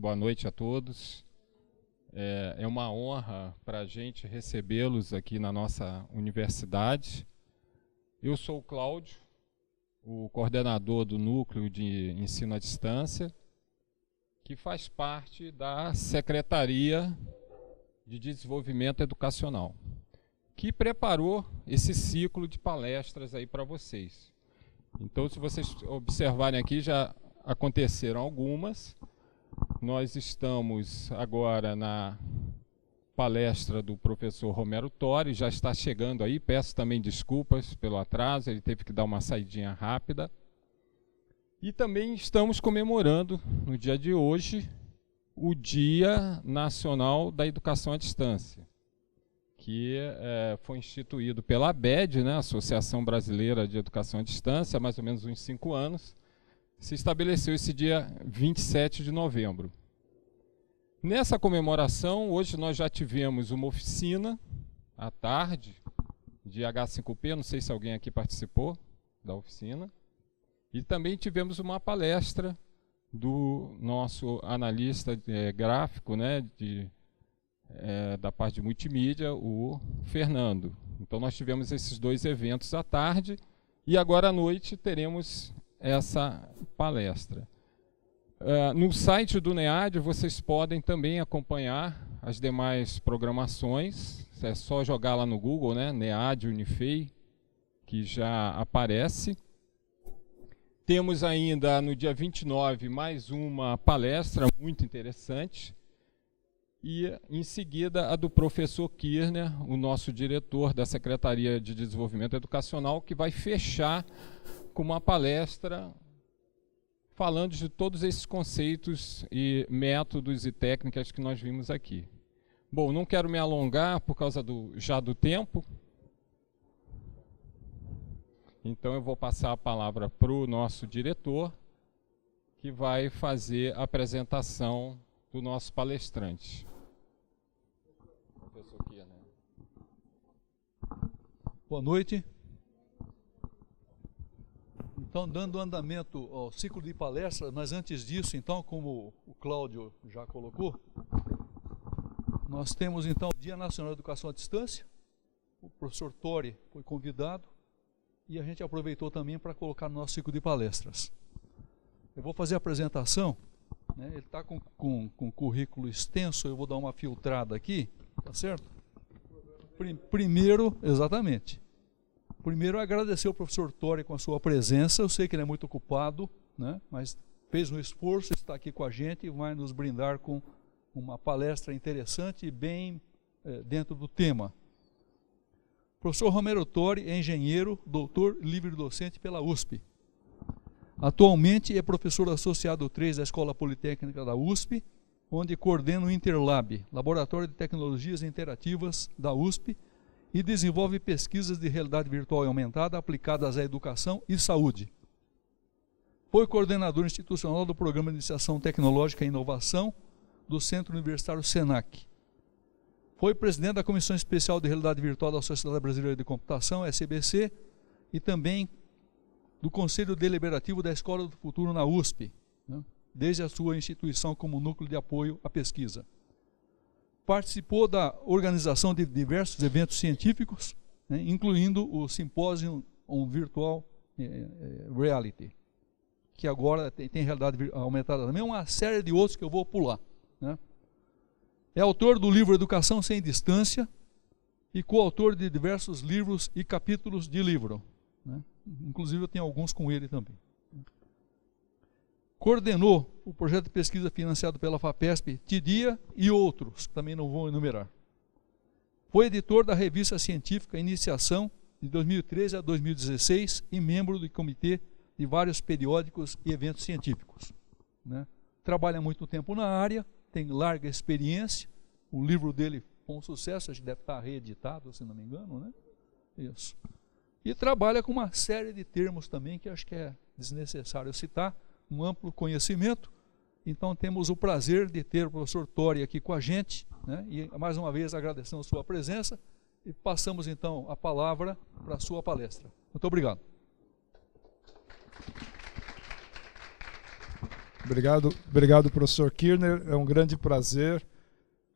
boa noite a todos. É uma honra para a gente recebê-los aqui na nossa universidade. Eu sou o Cláudio, o coordenador do Núcleo de Ensino à Distância, que faz parte da Secretaria de Desenvolvimento Educacional, que preparou esse ciclo de palestras aí para vocês. Então, se vocês observarem aqui, já aconteceram algumas. Nós estamos agora na palestra do professor Romero Tori, já está chegando aí, peço também desculpas pelo atraso, ele teve que dar uma saidinha rápida. E também estamos comemorando, no dia de hoje, o Dia Nacional da Educação à Distância, que foi instituído pela ABED, né, Associação Brasileira de Educação à Distância, há mais ou menos uns 5 anos. Se estabeleceu esse dia 27 de novembro. Nessa comemoração, hoje nós já tivemos uma oficina à tarde de H5P, não sei se alguém aqui participou da oficina, e também tivemos uma palestra do nosso analista gráfico, né, da parte de multimídia, o Fernando. Então nós tivemos esses 2 eventos à tarde e agora à noite teremos essa palestra. No site do NEAD vocês podem também acompanhar as demais programações, é só jogar lá no Google, né, NEAD Unifei, que já aparece. Temos ainda no dia 29 mais uma palestra muito interessante, e em seguida a do professor Kirner, o nosso diretor da Secretaria de Desenvolvimento Educacional, que vai fechar com uma palestra falando de todos esses conceitos e métodos e técnicas que nós vimos aqui. Bom, não quero me alongar por causa já do tempo, então eu vou passar a palavra para o nosso diretor, que vai fazer a apresentação do nosso palestrante. Professor Kirner. Boa noite. Então, dando andamento ao ciclo de palestras, mas antes disso, então, como o Cláudio já colocou, nós temos então o Dia Nacional da Educação à Distância. O professor Tori foi convidado e a gente aproveitou também para colocar no nosso ciclo de palestras. Eu vou fazer a apresentação, né? Ele está com um currículo extenso, eu vou dar uma filtrada aqui, tá certo? Primeiro, exatamente. Primeiro, agradecer ao professor Tori com a sua presença. Eu sei que ele é muito ocupado, né, mas fez um esforço, está aqui com a gente e vai nos brindar com uma palestra interessante e bem dentro do tema. O professor Romero Tori é engenheiro, doutor livre-docente pela USP. Atualmente é professor associado 3 da Escola Politécnica da USP, onde coordena o Interlab, Laboratório de Tecnologias Interativas da USP, e desenvolve pesquisas de realidade virtual e aumentada aplicadas à educação e saúde. Foi coordenador institucional do Programa de Iniciação Tecnológica e Inovação do Centro Universitário SENAC. Foi presidente da Comissão Especial de Realidade Virtual da Sociedade Brasileira de Computação, SBC, e também do Conselho Deliberativo da Escola do Futuro na USP, né, desde a sua instituição como núcleo de apoio à pesquisa. Participou da organização de diversos eventos científicos, né, incluindo o Symposium on Virtual Reality, que agora tem realidade aumentada também, uma série de outros que eu vou pular, né. É autor do livro Educação Sem Distância e coautor de diversos livros e capítulos de livro, né. Inclusive eu tenho alguns com ele também. Coordenou o projeto de pesquisa financiado pela FAPESP, TIDIA e outros, que também não vou enumerar. Foi editor da revista científica Iniciação, de 2013 a 2016, e membro do comitê de vários periódicos e eventos científicos, né. Trabalha muito tempo na área, tem larga experiência, o livro dele foi um sucesso, acho que deve estar reeditado, se não me engano, né? Isso. E trabalha com uma série de termos também, que acho que é desnecessário citar, um amplo conhecimento. Então temos o prazer de ter o professor Tori aqui com a gente, né? E mais uma vez agradecemos a sua presença e passamos então a palavra para a sua palestra. Muito obrigado. Obrigado, professor Kirner. É um grande prazer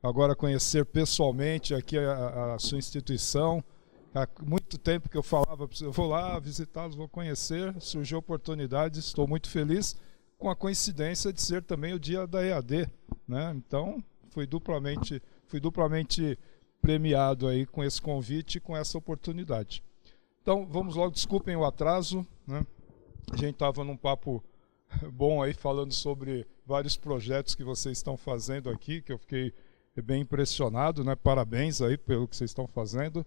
agora conhecer pessoalmente aqui a sua instituição. Há muito tempo que eu falava, eu vou lá visitá-los, vou conhecer, surgiu a oportunidade, estou muito feliz com a coincidência de ser também o dia da EAD, né? Então, fui duplamente premiado aí com esse convite e com essa oportunidade. Então, vamos logo, desculpem o atraso, né? A gente estava num papo bom aí, falando sobre vários projetos que vocês estão fazendo aqui, que eu fiquei bem impressionado, né? Parabéns aí pelo que vocês estão fazendo.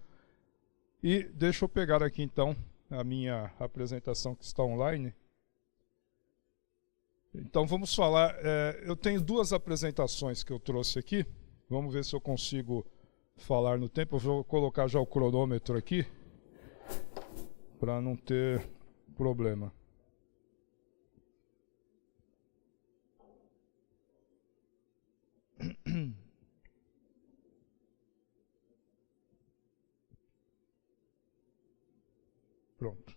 E deixa eu pegar aqui, então, a minha apresentação que está online. Então, vamos falar. Eu tenho duas apresentações que eu trouxe aqui. Vamos ver se eu consigo falar no tempo. Eu vou colocar já o cronômetro aqui, para não ter problema. Pronto.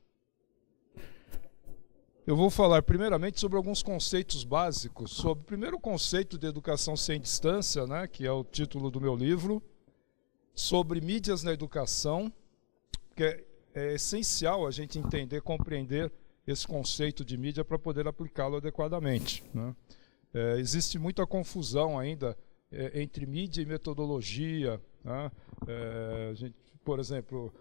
Eu vou falar primeiramente sobre alguns conceitos básicos, sobre primeiro o conceito de educação sem distância, né, que é o título do meu livro, sobre mídias na educação, que é essencial a gente entender, compreender esse conceito de mídia para poder aplicá-lo adequadamente, né. Existe muita confusão ainda entre mídia e metodologia, né. Por exemplo,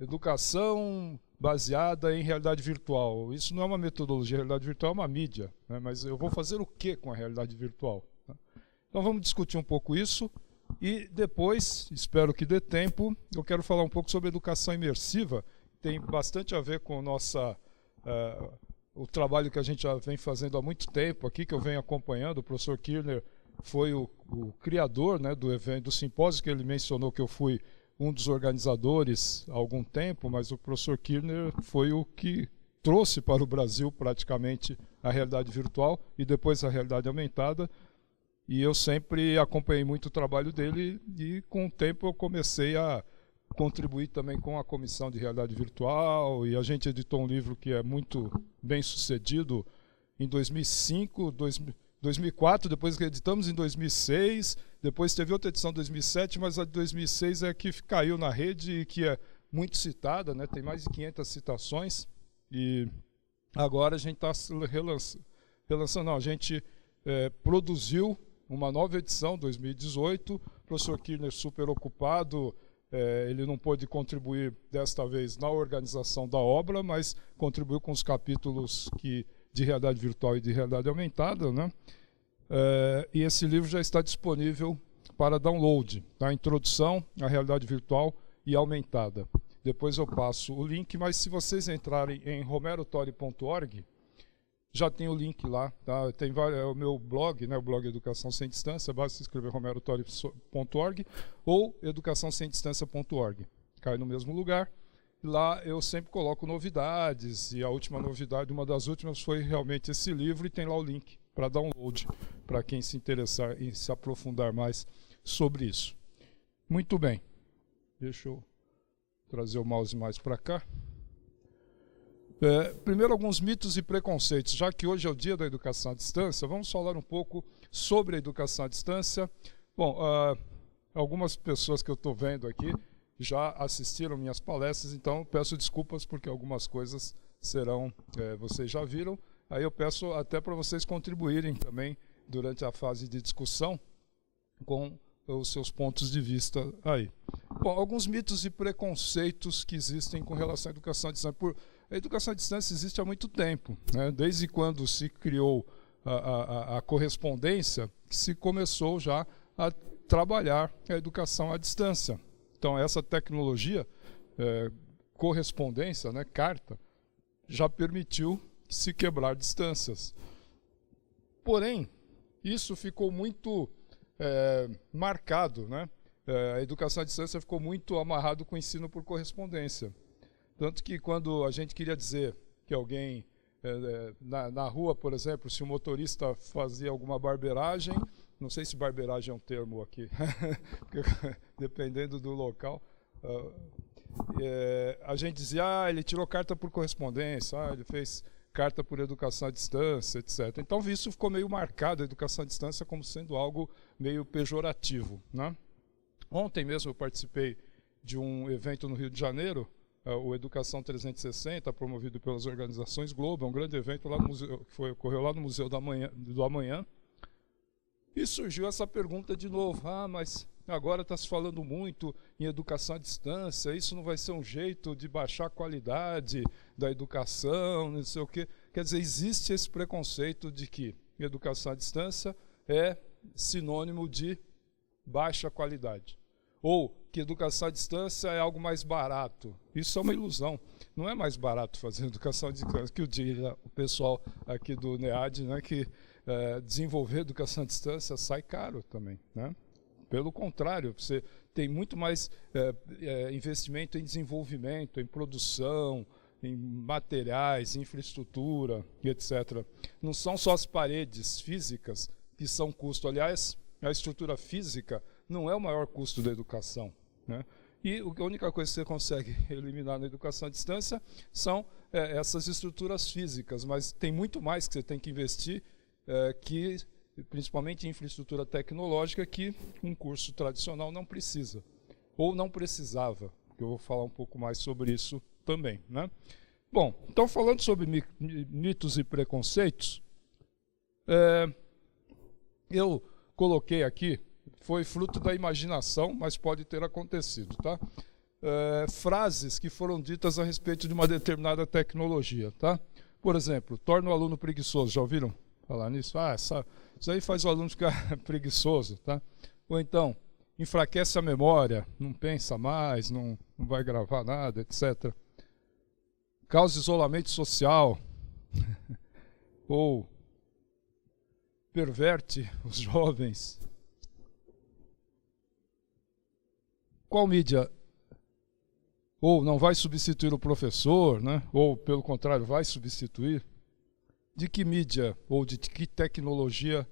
educação baseada em realidade virtual. Isso não é uma metodologia, a realidade virtual é uma mídia, né? Mas eu vou fazer o que com a realidade virtual? Né? Então vamos discutir um pouco isso e depois, espero que dê tempo, eu quero falar um pouco sobre educação imersiva. Tem bastante a ver com o trabalho que a gente já vem fazendo há muito tempo aqui, que eu venho acompanhando. O professor Kirner foi o criador, né, do evento, do simpósio que ele mencionou, que eu fui um dos organizadores há algum tempo, mas o professor Kirner foi o que trouxe para o Brasil praticamente a realidade virtual e depois a realidade aumentada. E eu sempre acompanhei muito o trabalho dele e com o tempo eu comecei a contribuir também com a comissão de realidade virtual, e a gente editou um livro que é muito bem sucedido em 2005, 2004, depois reeditamos em 2006, depois teve outra edição em 2007, mas a de 2006 é que caiu na rede e que é muito citada, né? Tem mais de 500 citações, e agora a gente está relançando, não, a gente produziu uma nova edição, 2018, o professor Kirner super ocupado, ele não pôde contribuir desta vez na organização da obra, mas contribuiu com os capítulos de realidade virtual e de realidade aumentada, né? E esse livro já está disponível para download, tá? Introdução à realidade virtual e aumentada. Depois eu passo o link, mas se vocês entrarem em romerotori.org, já tem o link lá, tá? Tem o meu blog, né, o blog Educação Sem Distância, basta escrever romerotori.org ou educaçãosemdistância.org. Cai no mesmo lugar. Lá eu sempre coloco novidades, e a última novidade, uma das últimas, foi realmente esse livro, e tem lá o link para download, para quem se interessar em se aprofundar mais sobre isso. Muito bem. Deixa eu trazer o mouse mais para cá. Primeiro, alguns mitos e preconceitos. Já que hoje é o dia da educação à distância, vamos falar um pouco sobre a educação à distância. Bom, algumas pessoas que eu estou vendo aqui já assistiram minhas palestras, então peço desculpas porque algumas coisas vocês já viram. Aí eu peço até para vocês contribuírem também durante a fase de discussão com os seus pontos de vista aí. Bom, alguns mitos e preconceitos que existem com relação à educação à distância. A educação à distância existe há muito tempo, né? Desde quando se criou a correspondência, que se começou já a trabalhar a educação à distância. Então, essa tecnologia, correspondência, né, carta, já permitiu se quebrar distâncias. Porém, isso ficou muito marcado, né? A educação à distância ficou muito amarrado com o ensino por correspondência. Tanto que quando a gente queria dizer que alguém, na rua, por exemplo, se o motorista fazia alguma barbeiragem, não sei se barbeiragem é um termo aqui, dependendo do local, a gente dizia, ele tirou carta por correspondência, ele fez carta por educação à distância, etc. Então isso ficou meio marcado, a educação à distância, como sendo algo meio pejorativo, né? Ontem mesmo eu participei de um evento no Rio de Janeiro, o Educação 360, promovido pelas organizações Globo, é um grande evento lá no museu, que ocorreu lá no Museu do Amanhã, e surgiu essa pergunta de novo, mas agora está se falando muito em educação à distância, isso não vai ser um jeito de baixar a qualidade da educação, não sei o quê. Quer dizer, existe esse preconceito de que educação à distância é sinônimo de baixa qualidade, ou que educação à distância é algo mais barato. Isso é uma ilusão. Não é mais barato fazer educação à distância, que o pessoal aqui do NEAD, né, que desenvolver educação à distância sai caro também, né? Pelo contrário, você tem muito mais investimento em desenvolvimento, em produção, em materiais, infraestrutura, etc. Não são só as paredes físicas que são custo. Aliás, a estrutura física não é o maior custo da educação, né? E a única coisa que você consegue eliminar na educação à distância são essas estruturas físicas, mas tem muito mais que você tem que investir, principalmente em infraestrutura tecnológica, que um curso tradicional não precisa, ou não precisava, que eu vou falar um pouco mais sobre isso também, né? Bom, então falando sobre mitos e preconceitos, eu coloquei aqui, foi fruto da imaginação, mas pode ter acontecido, tá? Frases que foram ditas a respeito de uma determinada tecnologia, tá? Por exemplo, torna o aluno preguiçoso, já ouviram falar nisso? Isso aí faz o aluno ficar preguiçoso, tá? Ou então, enfraquece a memória, não pensa mais, não vai gravar nada, etc. Causa isolamento social, ou perverte os jovens. Qual mídia? Ou não vai substituir o professor, né? Ou, pelo contrário, vai substituir? De que mídia ou de que tecnologia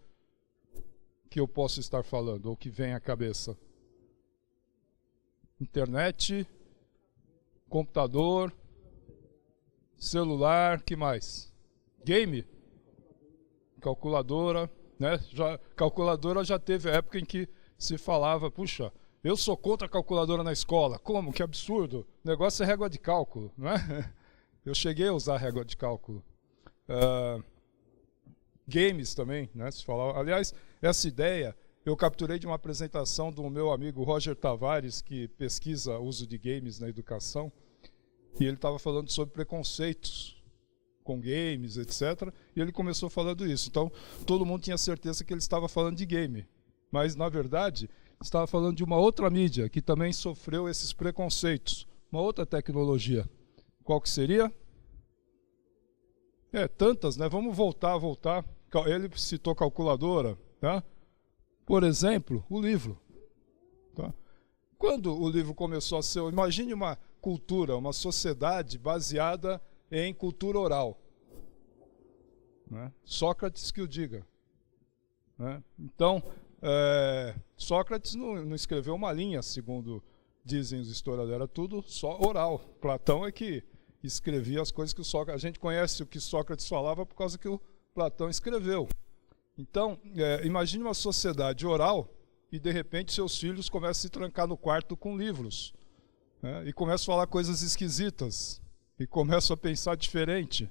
que eu posso estar falando, ou que vem à cabeça? Internet, computador, celular, que mais? Game? Calculadora, né? Calculadora já teve a época em que se falava, puxa, eu sou contra a calculadora na escola. Como? Que absurdo. O negócio é régua de cálculo, não é? Eu cheguei a usar régua de cálculo. Games também, né? Se falava. Aliás, essa ideia eu capturei de uma apresentação do meu amigo Roger Tavares, que pesquisa o uso de games na educação, e ele estava falando sobre preconceitos com games, etc. E ele começou falando isso. Então, todo mundo tinha certeza que ele estava falando de game. Mas, na verdade, estava falando de uma outra mídia que também sofreu esses preconceitos. Uma outra tecnologia. Qual que seria? Tantas, né? Vamos voltar. Ele citou calculadora, tá? Por exemplo, o livro. Tá? Quando o livro começou a ser... Imagine uma cultura, uma sociedade baseada em cultura oral. Né? Sócrates que o diga. Né? Então, Sócrates não escreveu uma linha, segundo dizem os historiadores, era tudo só oral. Platão é que escrevia as coisas que o Sócrates... A gente conhece o que Sócrates falava por causa que o Platão escreveu. Então, imagine uma sociedade oral e, de repente, seus filhos começam a se trancar no quarto com livros, né? E começam a falar coisas esquisitas e começam a pensar diferente.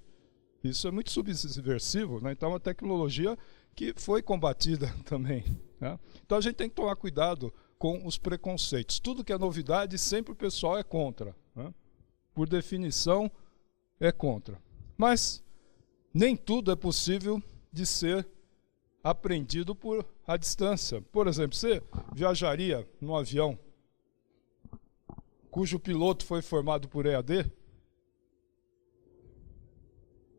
Isso é muito subversivo, né? Então, é uma tecnologia que foi combatida também, né? Então, a gente tem que tomar cuidado com os preconceitos. Tudo que é novidade, sempre o pessoal é contra, né? Por definição, é contra. Mas nem tudo é possível de ser aprendido por à distância. Por exemplo, você viajaria num avião cujo piloto foi formado por EAD?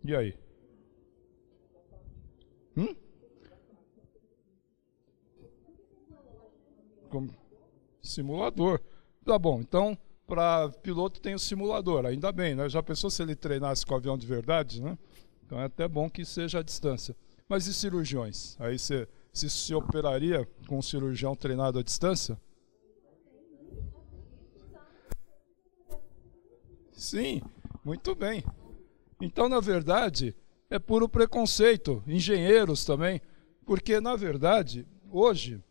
E aí? Como? Simulador. Tá bom, então, para piloto tem o simulador, ainda bem, né? Já pensou se ele treinasse com o avião de verdade, né? Então é até bom que seja à distância. Mas e cirurgiões? Aí se operaria com um cirurgião treinado à distância? Sim, muito bem. Então, na verdade, é puro preconceito. Engenheiros também, porque, na verdade, hoje,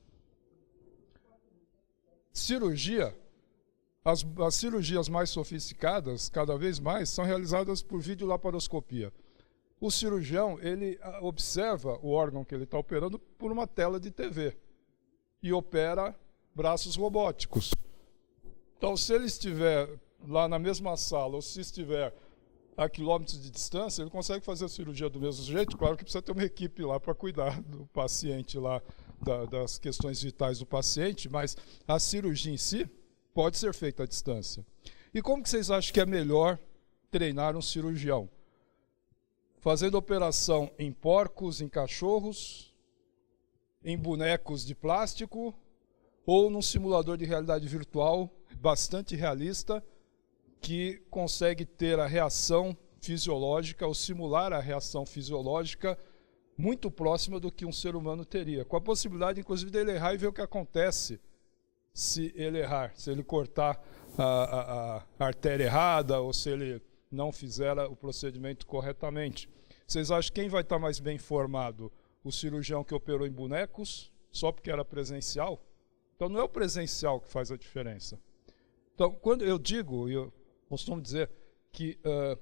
cirurgia, as cirurgias mais sofisticadas, cada vez mais, são realizadas por videolaparoscopia. O cirurgião, ele observa o órgão que ele está operando por uma tela de TV e opera braços robóticos. Então, se ele estiver lá na mesma sala ou se estiver a quilômetros de distância, ele consegue fazer a cirurgia do mesmo jeito. Claro que precisa ter uma equipe lá para cuidar do paciente lá, das questões vitais do paciente, mas a cirurgia em si pode ser feita à distância. E como que vocês acham que é melhor treinar um cirurgião? Fazendo operação em porcos, em cachorros, em bonecos de plástico ou num simulador de realidade virtual bastante realista que consegue ter a reação fisiológica ou simular a reação fisiológica muito próxima do que um ser humano teria, com a possibilidade, inclusive, dele errar e ver o que acontece se ele errar, se ele cortar a artéria errada ou se ele não fizer o procedimento corretamente. Vocês acham quem vai estar mais bem informado? O cirurgião que operou em bonecos, só porque era presencial? Então não é o presencial que faz a diferença. Então, quando eu digo, eu costumo dizer que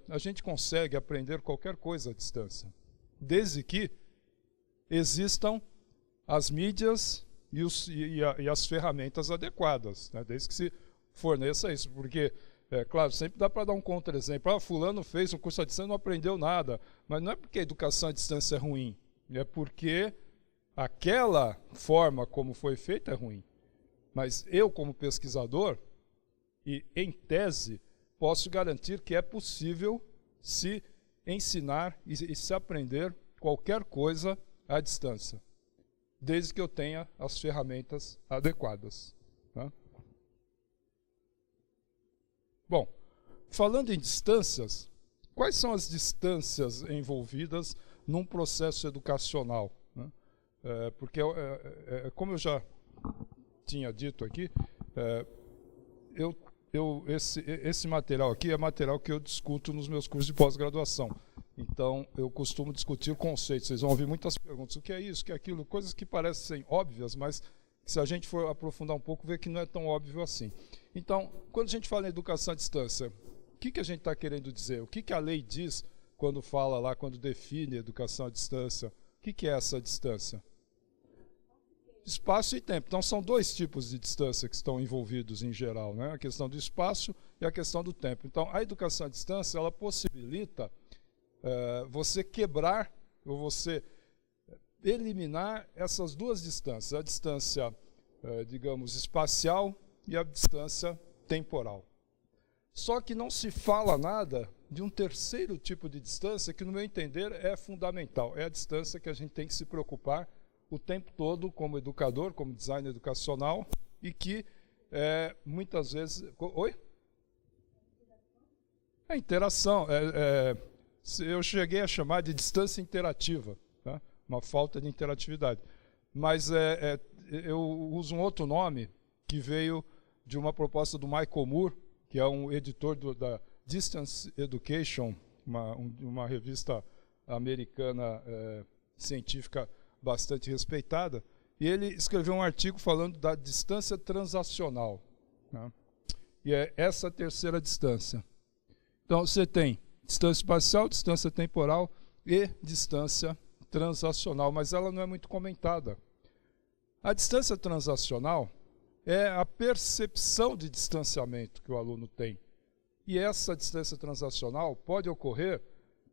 a gente consegue aprender qualquer coisa à distância, desde que existam as mídias e as ferramentas adequadas, né? Desde que se forneça isso, porque, claro, sempre dá para dar um contra-exemplo. Fulano fez um curso à distância e não aprendeu nada, mas não é porque a educação à distância é ruim, é porque aquela forma como foi feita é ruim. Mas eu, como pesquisador, e em tese, posso garantir que é possível se ensinar e se aprender qualquer coisa à distância, desde que eu tenha as ferramentas adequadas. Tá? Bom, falando em distâncias, quais são as distâncias envolvidas num processo educacional? Né? Porque, como eu já tinha dito aqui, esse material aqui é material que eu discuto nos meus cursos de pós-graduação. Então, eu costumo discutir conceitos. Vocês vão ouvir muitas perguntas. O que é isso, o que é aquilo? Coisas que parecem óbvias, mas se a gente for aprofundar um pouco, vê que não é tão óbvio assim. Então, quando a gente fala em educação à distância, o que a gente está querendo dizer? O que a lei diz quando fala lá, quando define educação à distância? O que é essa distância? Espaço e tempo. Então, são dois tipos de distância que estão envolvidos em geral, né? A questão do espaço e a questão do tempo. Então, a educação à distância, ela possibilita você quebrar, ou você eliminar essas duas distâncias, a distância, digamos, espacial e a distância temporal. Só que não se fala nada de um terceiro tipo de distância que, no meu entender, é fundamental. É a distância que a gente tem que se preocupar o tempo todo como educador, como designer educacional, e que muitas vezes... Oi? A interação. Eu cheguei a chamar de distância interativa, tá? Uma falta de interatividade. Mas eu uso um outro nome que veio de uma proposta do Michael Moore, que é um editor da Distance Education, uma revista americana científica bastante respeitada, e ele escreveu um artigo falando da distância transacional, né? E é essa terceira distância. Então, você tem distância espacial, distância temporal e distância transacional, mas ela não é muito comentada. A distância transacional é a percepção de distanciamento que o aluno tem. E essa distância transacional pode ocorrer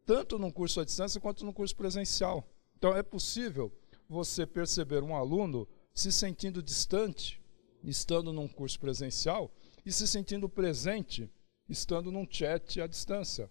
tanto num curso à distância quanto no curso presencial. Então, é possível você perceber um aluno se sentindo distante, estando num curso presencial, e se sentindo presente, estando num chat à distância.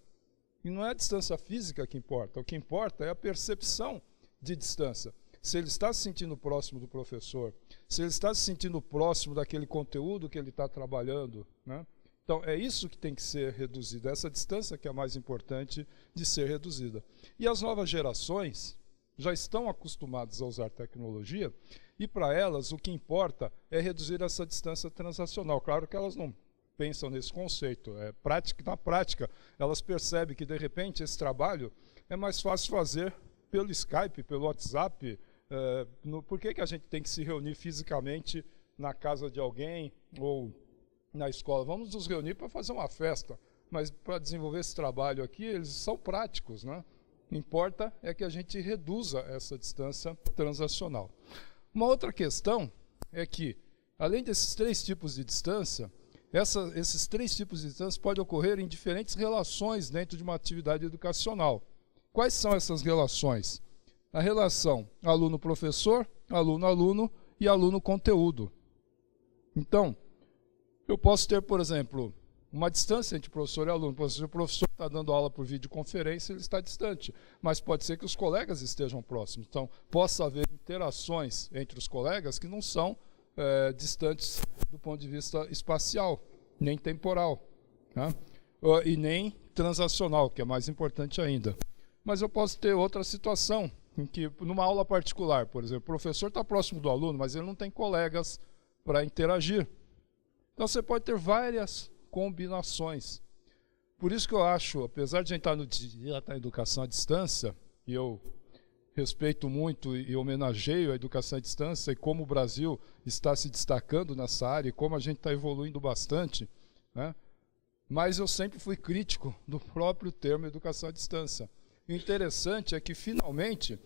E não é a distância física que importa, o que importa é a percepção de distância. Se ele está se sentindo próximo do professor, se ele está se sentindo próximo daquele conteúdo que ele está trabalhando, né? Então, é isso que tem que ser reduzido, essa distância que é a mais importante de ser reduzida. E as novas gerações já estão acostumadas a usar tecnologia, e para elas o que importa é reduzir essa distância transacional. Claro que elas não pensam nesse conceito, na prática, elas percebem que, de repente, esse trabalho é mais fácil fazer pelo Skype, pelo WhatsApp. Por que a gente tem que se reunir fisicamente na casa de alguém ou na escola? Vamos nos reunir para fazer uma festa, mas para desenvolver esse trabalho aqui, eles são práticos, né? O que importa é que a gente reduza essa distância transacional. Uma outra questão é que, além desses 3 tipos de distância, esses 3 tipos de distância podem ocorrer em diferentes relações dentro de uma atividade educacional. Quais são essas relações? A relação aluno-professor, aluno-aluno e aluno-conteúdo. Então, eu posso ter, por exemplo, uma distância entre professor e aluno. Se o professor está dando aula por videoconferência, ele está distante. Mas pode ser que os colegas estejam próximos. Então, possa haver interações entre os colegas que não são distantes do ponto de vista espacial, nem temporal, né? E nem transacional, que é mais importante ainda. Mas eu posso ter outra situação, em que, numa aula particular, por exemplo, o professor está próximo do aluno, mas ele não tem colegas para interagir. Então, você pode ter várias combinações. Por isso que eu acho, apesar de a gente estar no dia da educação à distância, e eu respeito muito e homenageio a educação à distância e como o Brasil está se destacando nessa área e como a gente está evoluindo bastante, né? Mas eu sempre fui crítico do próprio termo educação à distância. O interessante é que, finalmente,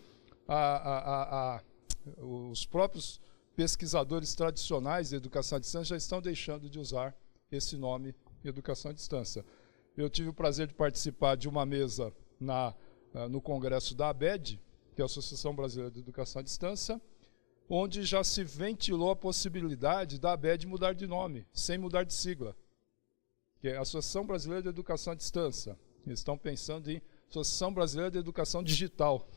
os próprios pesquisadores tradicionais de educação à distância já estão deixando de usar esse nome educação à distância. Eu tive o prazer de participar de uma mesa no congresso da ABED, que é a Associação Brasileira de Educação à Distância, onde já se ventilou a possibilidade da ABED mudar de nome, sem mudar de sigla, que é a Associação Brasileira de Educação à Distância. Eles estão pensando em Associação Brasileira de Educação Digital,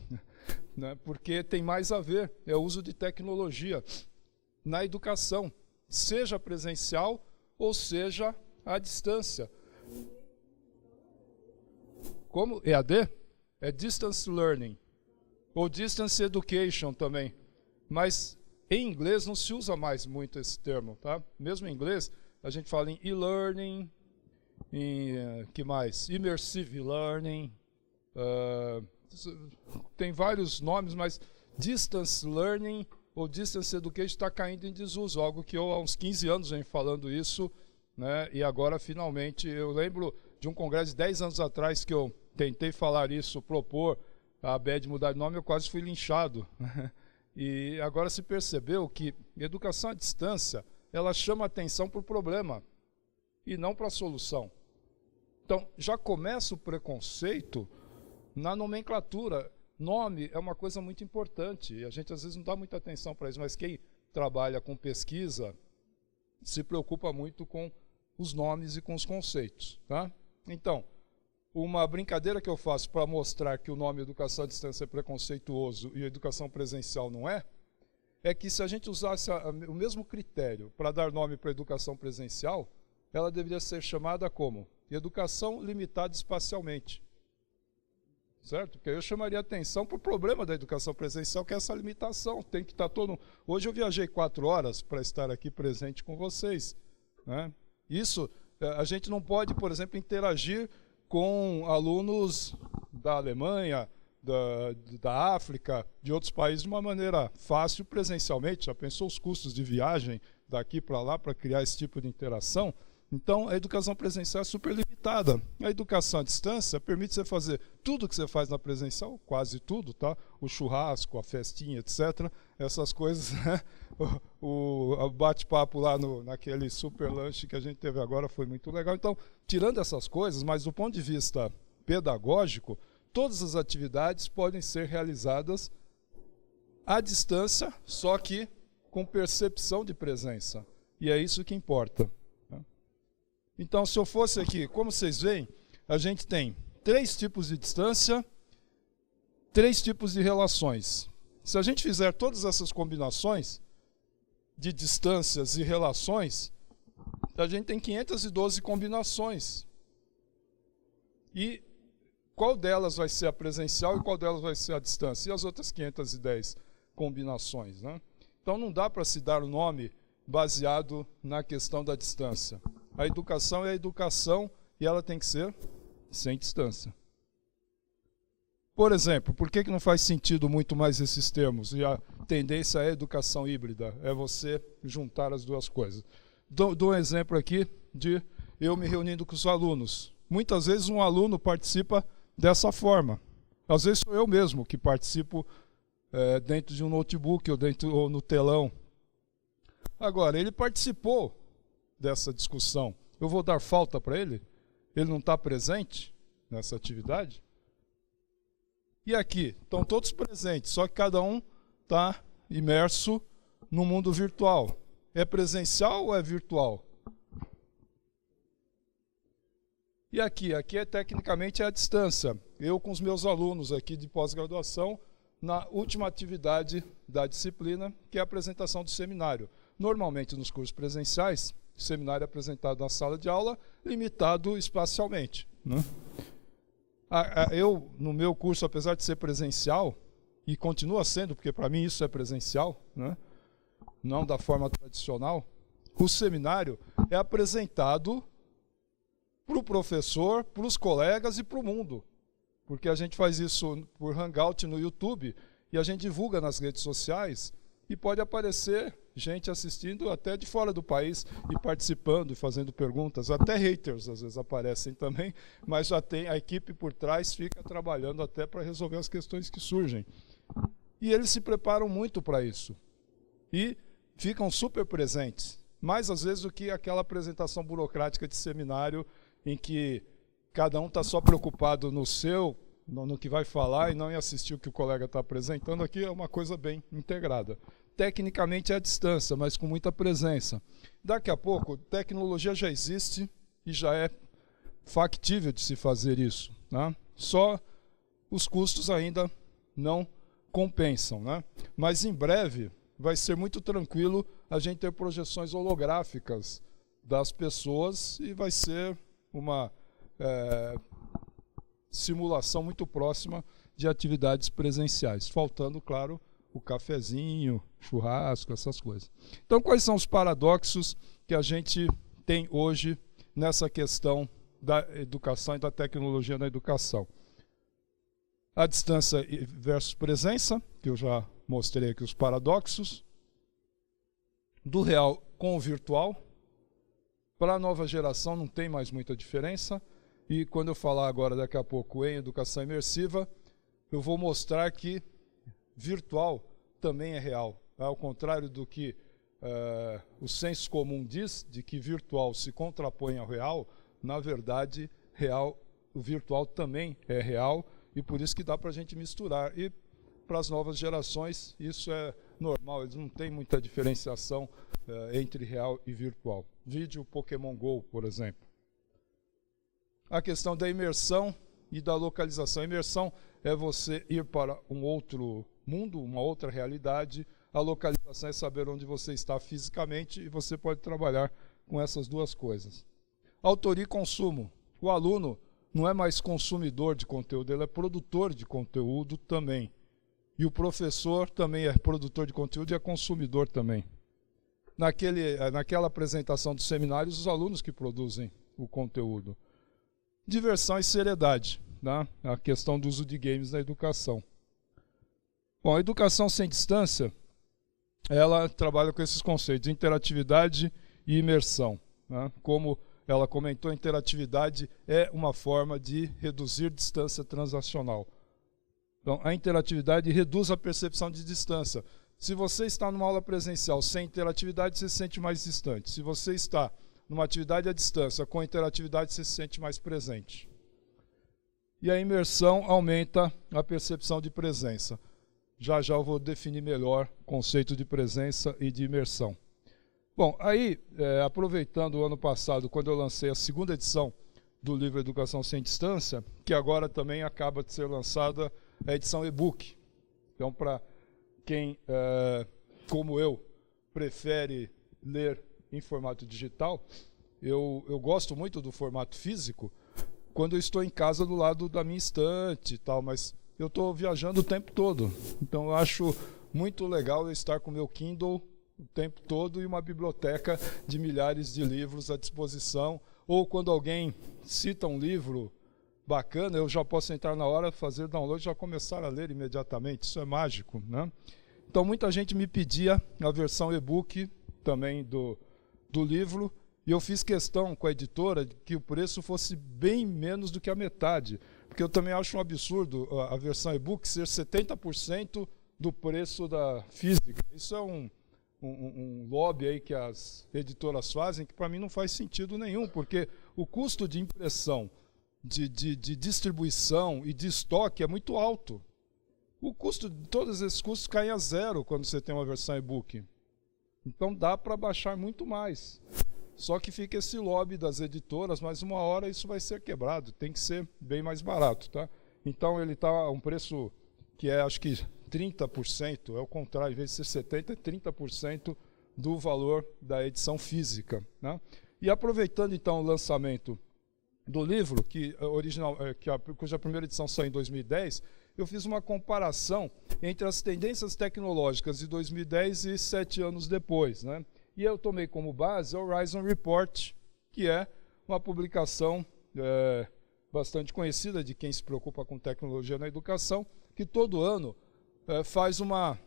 né? Porque tem mais a ver, é o uso de tecnologia na educação, seja presencial ou seja à distância. Como EAD? É Distance Learning, ou Distance Education também. Mas em inglês não se usa mais muito esse termo, tá? Mesmo em inglês, a gente fala em e-learning, que mais? Immersive Learning, tem vários nomes, mas Distance Learning ou Distance Education está caindo em desuso, algo que eu há uns 15 anos venho falando isso, né? E agora finalmente, eu lembro de um congresso de 10 anos atrás que eu tentei falar isso, propor a ABED mudar de nome, eu quase fui linchado. E agora se percebeu que educação à distância, ela chama atenção para o problema e não para a solução. Então, já começa o preconceito na nomenclatura. Nome é uma coisa muito importante, e a gente às vezes não dá muita atenção para isso, mas quem trabalha com pesquisa se preocupa muito com os nomes e com os conceitos, tá? Então, uma brincadeira que eu faço para mostrar que o nome educação à distância é preconceituoso e a educação presencial não é que se a gente usasse o mesmo critério para dar nome para a educação presencial, ela deveria ser chamada como educação limitada espacialmente. Certo? Porque aí eu chamaria atenção para o problema da educação presencial, que é essa limitação. Tem que estar todo... Hoje eu viajei 4 horas para estar aqui presente com vocês, né? Isso, a gente não pode, por exemplo, interagir com alunos da Alemanha, da África, de outros países, de uma maneira fácil presencialmente. Já pensou os custos de viagem daqui para lá para criar esse tipo de interação? Então, a educação presencial é super limitada. A educação à distância permite você fazer tudo que você faz na presencial, quase tudo, tá? O churrasco, a festinha, etc. Essas coisas, né? O bate-papo lá naquele super lanche que a gente teve agora foi muito legal. Então, tirando essas coisas, mas do ponto de vista pedagógico, todas as atividades podem ser realizadas à distância, só que com percepção de presença. E é isso que importa. Então, se eu fosse aqui, como vocês veem, a gente tem 3 tipos de distância, 3 tipos de relações. Se a gente fizer todas essas combinações de distâncias e relações, a gente tem 512 combinações. E qual delas vai ser a presencial e qual delas vai ser a distância? E as outras 510 combinações, né? Então, não dá para se dar o nome baseado na questão da distância. A educação é a educação e ela tem que ser sem distância. Por exemplo, por que não faz sentido muito mais esses termos? E a tendência é a educação híbrida, é você juntar as duas coisas. Dou um exemplo aqui de eu me reunindo com os alunos. Muitas vezes um aluno participa dessa forma. Às vezes sou eu mesmo que participo dentro de um notebook ou no telão. Agora, ele participou dessa discussão. Eu vou dar falta para ele? Ele não está presente nessa atividade? E aqui, estão todos presentes, só que cada um está imerso no mundo virtual. É presencial ou é virtual? E aqui é tecnicamente a distância. Eu com os meus alunos aqui de pós-graduação, na última atividade da disciplina, que é a apresentação do seminário. Normalmente nos cursos presenciais, o seminário é apresentado na sala de aula, limitado espacialmente, né? Eu, no meu curso, apesar de ser presencial, e continua sendo, porque para mim isso é presencial, né? Não da forma tradicional, o seminário é apresentado para o professor, para os colegas e para o mundo. Porque a gente faz isso por Hangout no YouTube e a gente divulga nas redes sociais e pode aparecer gente assistindo até de fora do país e participando e fazendo perguntas. Até haters às vezes aparecem também, mas já tem a equipe por trás, fica trabalhando até para resolver as questões que surgem. E eles se preparam muito para isso. E ficam super presentes. Mais às vezes do que aquela apresentação burocrática de seminário em que cada um está só preocupado no que vai falar e não em assistir o que o colega está apresentando. Aqui é uma coisa bem integrada. Tecnicamente é à distância, mas com muita presença. Daqui a pouco, tecnologia já existe e já é factível de se fazer isso, né? Só os custos ainda não compensam, né? Mas em breve vai ser muito tranquilo a gente ter projeções holográficas das pessoas e vai ser uma simulação muito próxima de atividades presenciais, faltando, claro, o cafezinho, churrasco, essas coisas. Então, quais são os paradoxos que a gente tem hoje nessa questão da educação e da tecnologia na educação? A distância versus presença, que eu já mostrei aqui os paradoxos. Do real com o virtual. Para a nova geração não tem mais muita diferença. E quando eu falar agora, daqui a pouco, em educação imersiva, eu vou mostrar que virtual também é real. Ao contrário do que o senso comum diz, de que virtual se contrapõe ao real, na verdade, o virtual também é real, e por isso que dá para a gente misturar. E para as novas gerações, isso é normal, eles não têm muita diferenciação entre real e virtual. Vídeo Pokémon GO, por exemplo. A questão da imersão e da localização. A imersão é você ir para um outro mundo, uma outra realidade. A localização é saber onde você está fisicamente e você pode trabalhar com essas duas coisas. Autoria e consumo. O aluno não é mais consumidor de conteúdo, ele é produtor de conteúdo também. E o professor também é produtor de conteúdo e é consumidor também. Naquela apresentação dos seminários, os alunos que produzem o conteúdo. Diversão e seriedade, né? A questão do uso de games na educação. Bom, a educação sem distância, ela trabalha com esses conceitos, interatividade e imersão, né? Como ela comentou, interatividade é uma forma de reduzir distância transacional. Então, a interatividade reduz a percepção de distância. Se você está numa aula presencial sem interatividade, você se sente mais distante. Se você está numa atividade à distância com interatividade, você se sente mais presente. E a imersão aumenta a percepção de presença. Já já eu vou definir melhor o conceito de presença e de imersão. Bom, aí, aproveitando o ano passado, quando eu lancei a segunda edição do livro Educação Sem Distância, que agora também acaba de ser lançada a edição e-book. Então, para quem, como eu, prefere ler em formato digital, eu gosto muito do formato físico quando eu estou em casa do lado da minha estante e tal, mas eu estou viajando o tempo todo. Então, eu acho muito legal eu estar com o meu Kindle o tempo todo e uma biblioteca de milhares de livros à disposição. Ou quando alguém cita um livro bacana, eu já posso entrar na hora, fazer download e já começar a ler imediatamente. Isso é mágico, né? Então, muita gente me pedia a versão e-book também do livro, e eu fiz questão com a editora de que o preço fosse bem menos do que a metade, porque eu também acho um absurdo a versão e-book ser 70% do preço da física. Isso é um lobby aí que as editoras fazem, que para mim não faz sentido nenhum, porque o custo de impressão, de distribuição e de estoque é muito alto. O custo de todos esses custos cai a zero quando você tem uma versão e-book. Então dá para baixar muito mais. Só que fica esse lobby das editoras, mas uma hora isso vai ser quebrado, tem que ser bem mais barato, tá? Então ele está a um preço que é, acho que 30%, é o contrário, em vez de ser 70%, é 30% do valor da edição física, né? E aproveitando então o lançamento do livro, cuja primeira edição saiu em 2010, eu fiz uma comparação entre as tendências tecnológicas de 2010 e 7 anos depois, né? E eu tomei como base o Horizon Report, que é uma publicação bastante conhecida de quem se preocupa com tecnologia na educação, que todo ano faz uma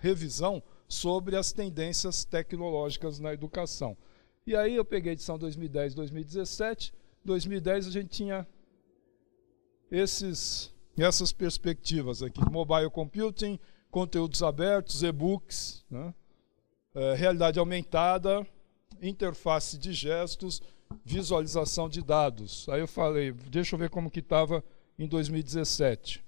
revisão sobre as tendências tecnológicas na educação. E aí eu peguei a edição 2010, 2017. 2010 a gente tinha essas perspectivas aqui: mobile computing, conteúdos abertos, e-books, né? Realidade aumentada, interface de gestos, visualização de dados. Aí eu falei, deixa eu ver como que estava em 2017.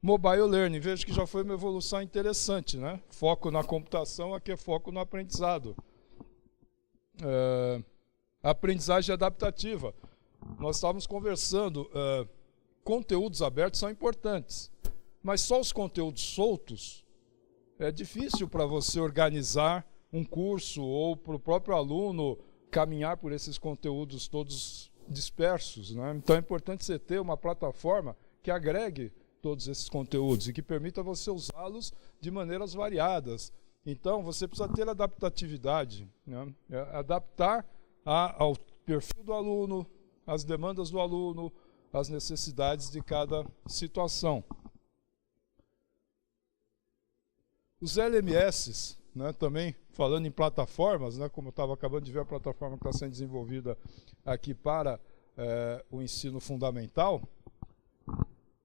Mobile learning, vejo que já foi uma evolução interessante, né? Foco na computação, aqui é foco no aprendizado. Aprendizagem adaptativa. Nós estávamos conversando, conteúdos abertos são importantes, mas só os conteúdos soltos é difícil para você organizar um curso ou para o próprio aluno caminhar por esses conteúdos todos dispersos, né? Então é importante você ter uma plataforma que agregue todos esses conteúdos e que permita você usá-los de maneiras variadas. Então você precisa ter adaptatividade, né? Adaptar ao perfil do aluno, às demandas do aluno, às necessidades de cada situação. Os LMS, né, também falando em plataformas, né, como eu estava acabando de ver a plataforma que está sendo desenvolvida aqui para o ensino fundamental,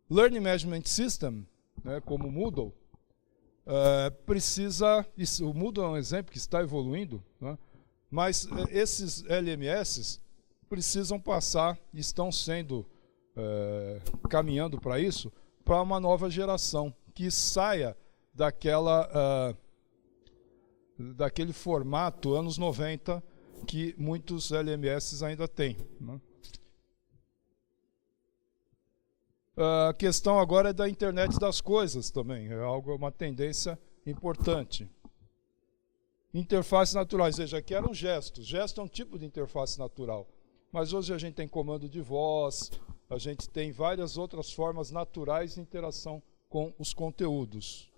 Learning Management System, né, como o Moodle, o Moodle é um exemplo que está evoluindo, né, mas esses LMS precisam passar, estão sendo caminhando para isso, para uma nova geração, que saia daquele formato anos 90 que muitos LMS ainda têm, né? A questão agora é da internet das coisas também, uma tendência importante. Interfaces naturais, veja, aqui eram gestos. Gesto é um tipo de interface natural, mas hoje a gente tem comando de voz, a gente tem várias outras formas naturais de interação com os conteúdos.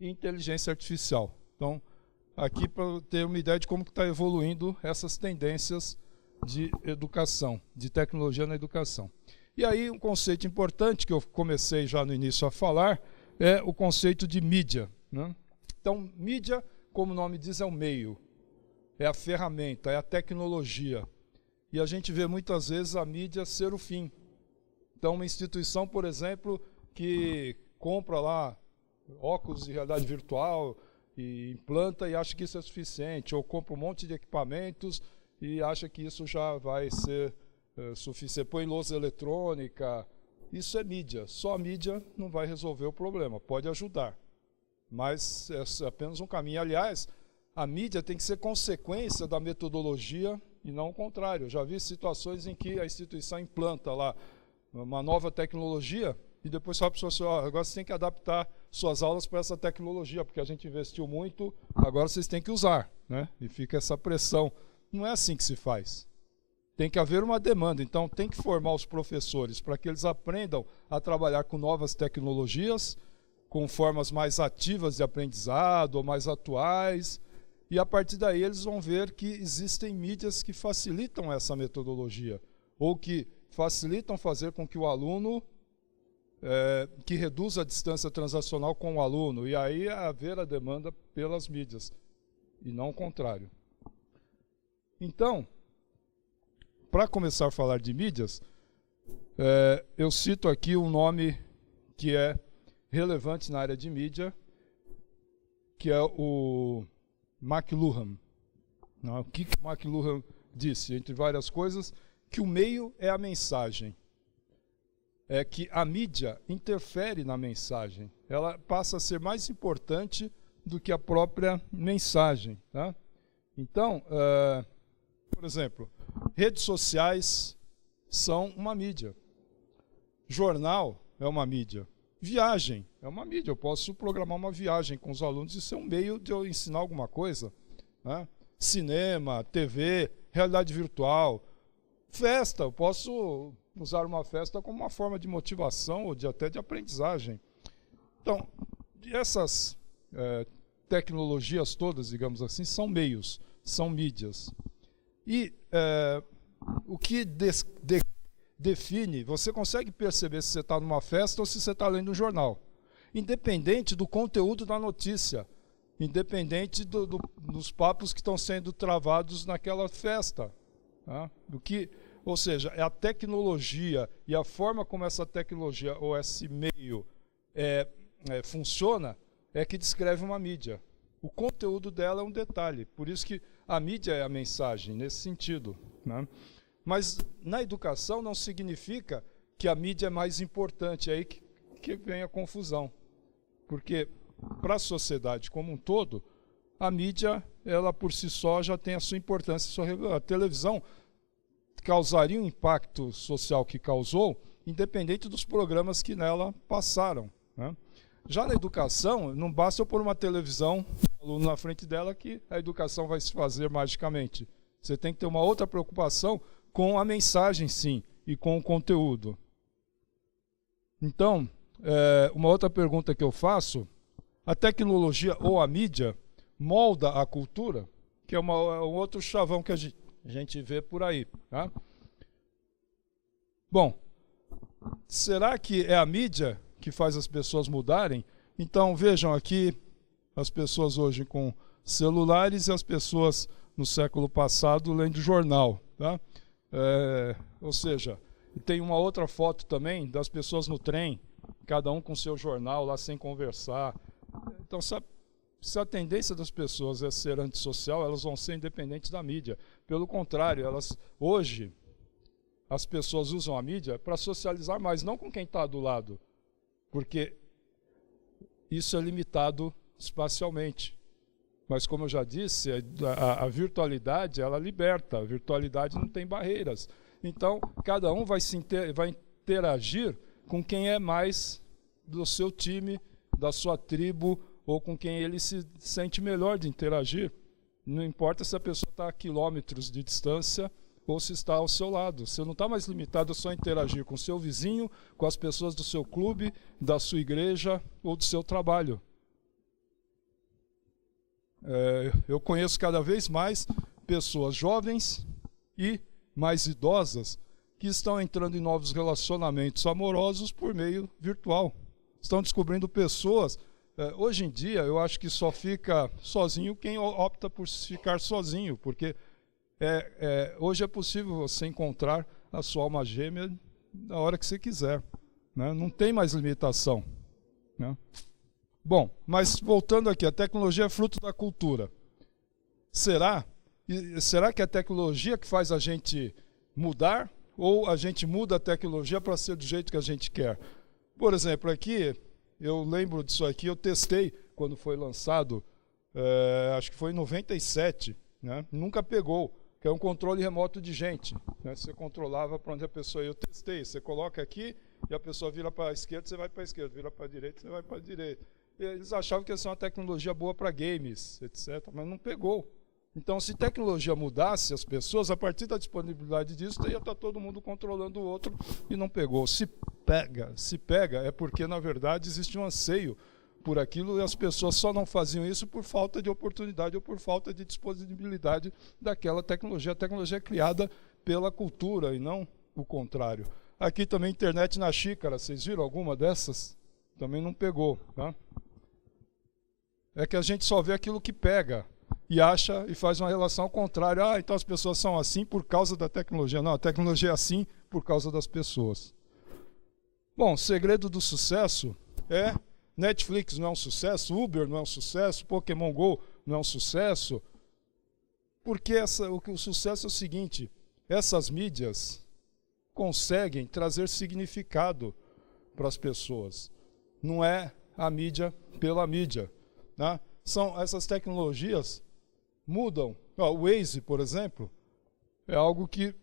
E inteligência artificial. Então, aqui para ter uma ideia de como está evoluindo essas tendências de educação, de tecnologia na educação. E aí um conceito importante que eu comecei já no início a falar é o conceito de mídia, né? Então, mídia, como o nome diz, é o meio, é a ferramenta, é a tecnologia. E a gente vê muitas vezes a mídia ser o fim. Então, uma instituição, por exemplo, que compra lá óculos de realidade virtual e implanta e acha que isso é suficiente, ou compra um monte de equipamentos e acha que isso já vai ser suficiente. Põe luz eletrônica, isso é mídia. Só a mídia não vai resolver o problema, pode ajudar, mas é apenas um caminho. Aliás, a mídia tem que ser consequência da metodologia e não o contrário. Eu já vi situações em que a instituição implanta lá uma nova tecnologia e depois fala para o professor, agora você tem que adaptar suas aulas para essa tecnologia, porque a gente investiu muito, agora vocês têm que usar, né? E fica essa pressão. Não é assim que se faz. Tem que haver uma demanda, então tem que formar os professores para que eles aprendam a trabalhar com novas tecnologias, com formas mais ativas de aprendizado, ou mais atuais, E a partir daí eles vão ver que existem mídias que facilitam essa metodologia, ou que facilitam fazer com que o aluno, que reduza a distância transacional com o aluno, e aí haver a demanda pelas mídias, e não o contrário. Então, para começar a falar de mídias, eu cito aqui um nome que é relevante na área de mídia, que é o McLuhan. O que o McLuhan disse, entre várias coisas, que o meio é a mensagem. É que a mídia interfere na mensagem. Ela passa a ser mais importante do que a própria mensagem. Tá? Então, por exemplo, redes sociais são uma mídia. Jornal é uma mídia. Viagem é uma mídia. Eu posso programar uma viagem com os alunos. Isso é um meio de eu ensinar alguma coisa. Né? Cinema, TV, realidade virtual. Festa, eu posso usar uma festa como uma forma de motivação ou até de aprendizagem. Então, essas tecnologias todas, digamos assim, são meios, são mídias. E o que define, você consegue perceber se você está numa festa ou se você está lendo um jornal, independente do conteúdo da notícia, independente dos papos que estão sendo travados naquela festa. Tá? Ou seja, é a tecnologia e a forma como essa tecnologia ou esse meio funciona é que descreve uma mídia. O conteúdo dela é um detalhe, por isso que a mídia é a mensagem, nesse sentido. Né? Mas na educação não significa que a mídia é mais importante, é aí que vem a confusão. Porque para a sociedade como um todo, a mídia, ela por si só já tem a sua importância. A televisão causaria um impacto social que causou, independente dos programas que nela passaram. Né? Já na educação, não basta eu pôr uma televisão, um aluno na frente dela, que a educação vai se fazer magicamente. Você tem que ter uma outra preocupação com a mensagem, sim, e com o conteúdo. Então, uma outra pergunta que eu faço, a tecnologia ou a mídia molda a cultura? Que é um outro chavão que a gente vê por aí. Tá? Bom, será que é a mídia que faz as pessoas mudarem? Então, vejam aqui as pessoas hoje com celulares e as pessoas no século passado lendo jornal. Tá? Ou seja, tem uma outra foto também das pessoas no trem, cada um com seu jornal lá sem conversar. Então, se a tendência das pessoas é ser antissocial, elas vão ser independentes da mídia. Pelo contrário, hoje, as pessoas usam a mídia para socializar mais, não com quem está do lado, porque isso é limitado espacialmente. Mas, como eu já disse, a virtualidade, ela liberta, a virtualidade não tem barreiras. Então, cada um vai interagir com quem é mais do seu time, da sua tribo, ou com quem ele se sente melhor de interagir. Não importa se a pessoa está a quilômetros de distância ou se está ao seu lado. Você não está mais limitado a só interagir com o seu vizinho, com as pessoas do seu clube, da sua igreja ou do seu trabalho. Eu conheço cada vez mais pessoas jovens e mais idosas que estão entrando em novos relacionamentos amorosos por meio virtual. Estão descobrindo pessoas. Hoje em dia, eu acho que só fica sozinho quem opta por ficar sozinho, porque hoje é possível você encontrar a sua alma gêmea na hora que você quiser. Né? Não tem mais limitação. Né? Bom, mas voltando aqui, a tecnologia é fruto da cultura. Será que é a tecnologia que faz a gente mudar ou a gente muda a tecnologia para ser do jeito que a gente quer? Por exemplo, aqui, eu lembro disso aqui, eu testei quando foi lançado, acho que foi em 97, né? Nunca pegou, que é um controle remoto de gente. Né? Você controlava para onde a pessoa ia. Eu testei, você coloca aqui e a pessoa vira para a esquerda, você vai para a esquerda, vira para a direita, você vai para a direita. Eles achavam que ia ser uma tecnologia boa para games, etc., mas não pegou. Então, se tecnologia mudasse as pessoas, a partir da disponibilidade disso, ia estar todo mundo controlando o outro e não pegou. Se pega, é porque, na verdade, existe um anseio por aquilo, e as pessoas só não faziam isso por falta de oportunidade ou por falta de disponibilidade daquela tecnologia. A tecnologia é criada pela cultura e não o contrário. Aqui também internet na xícara, vocês viram alguma dessas? Também não pegou, tá? É que a gente só vê aquilo que pega e acha e faz uma relação contrária. Ah, então as pessoas são assim por causa da tecnologia. Não, a tecnologia é assim por causa das pessoas. Bom, o segredo do sucesso é Netflix não é um sucesso, Uber não é um sucesso, Pokémon Go não é um sucesso. Porque o sucesso é o seguinte, essas mídias conseguem trazer significado para as pessoas. Não é a mídia pela mídia, né? Essas tecnologias mudam. O Waze, por exemplo, é algo que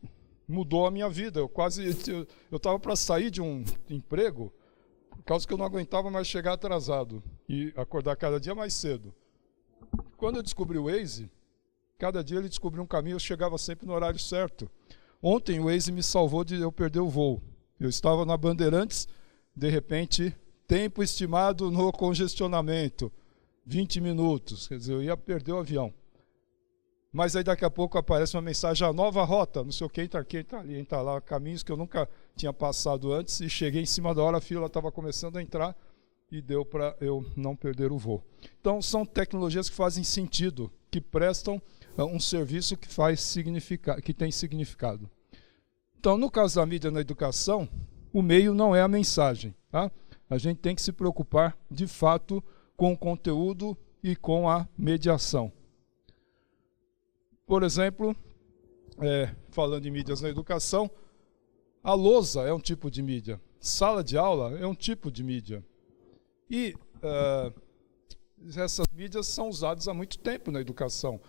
mudou a minha vida. Eu estava para sair de um emprego por causa que eu não aguentava mais chegar atrasado e acordar cada dia mais cedo. Quando eu descobri o Waze, cada dia ele descobriu um caminho, eu chegava sempre no horário certo. Ontem o Waze me salvou de eu perder o voo. Eu estava na Bandeirantes, de repente, tempo estimado no congestionamento, 20 minutos, quer dizer, eu ia perder o avião. Mas aí daqui a pouco aparece uma mensagem, a nova rota, não sei o que, entra aqui, entra ali, entra lá, caminhos que eu nunca tinha passado antes, e cheguei em cima da hora, a fila estava começando a entrar, e deu para eu não perder o voo. Então são tecnologias que fazem sentido, que prestam um serviço que que tem significado. Então, no caso da mídia na educação, o meio não é a mensagem, tá? A gente tem que se preocupar, de fato, com o conteúdo e com a mediação. Por exemplo, falando em mídias na educação, a lousa é um tipo de mídia, sala de aula é um tipo de mídia. E essas mídias são usadas há muito tempo na educação.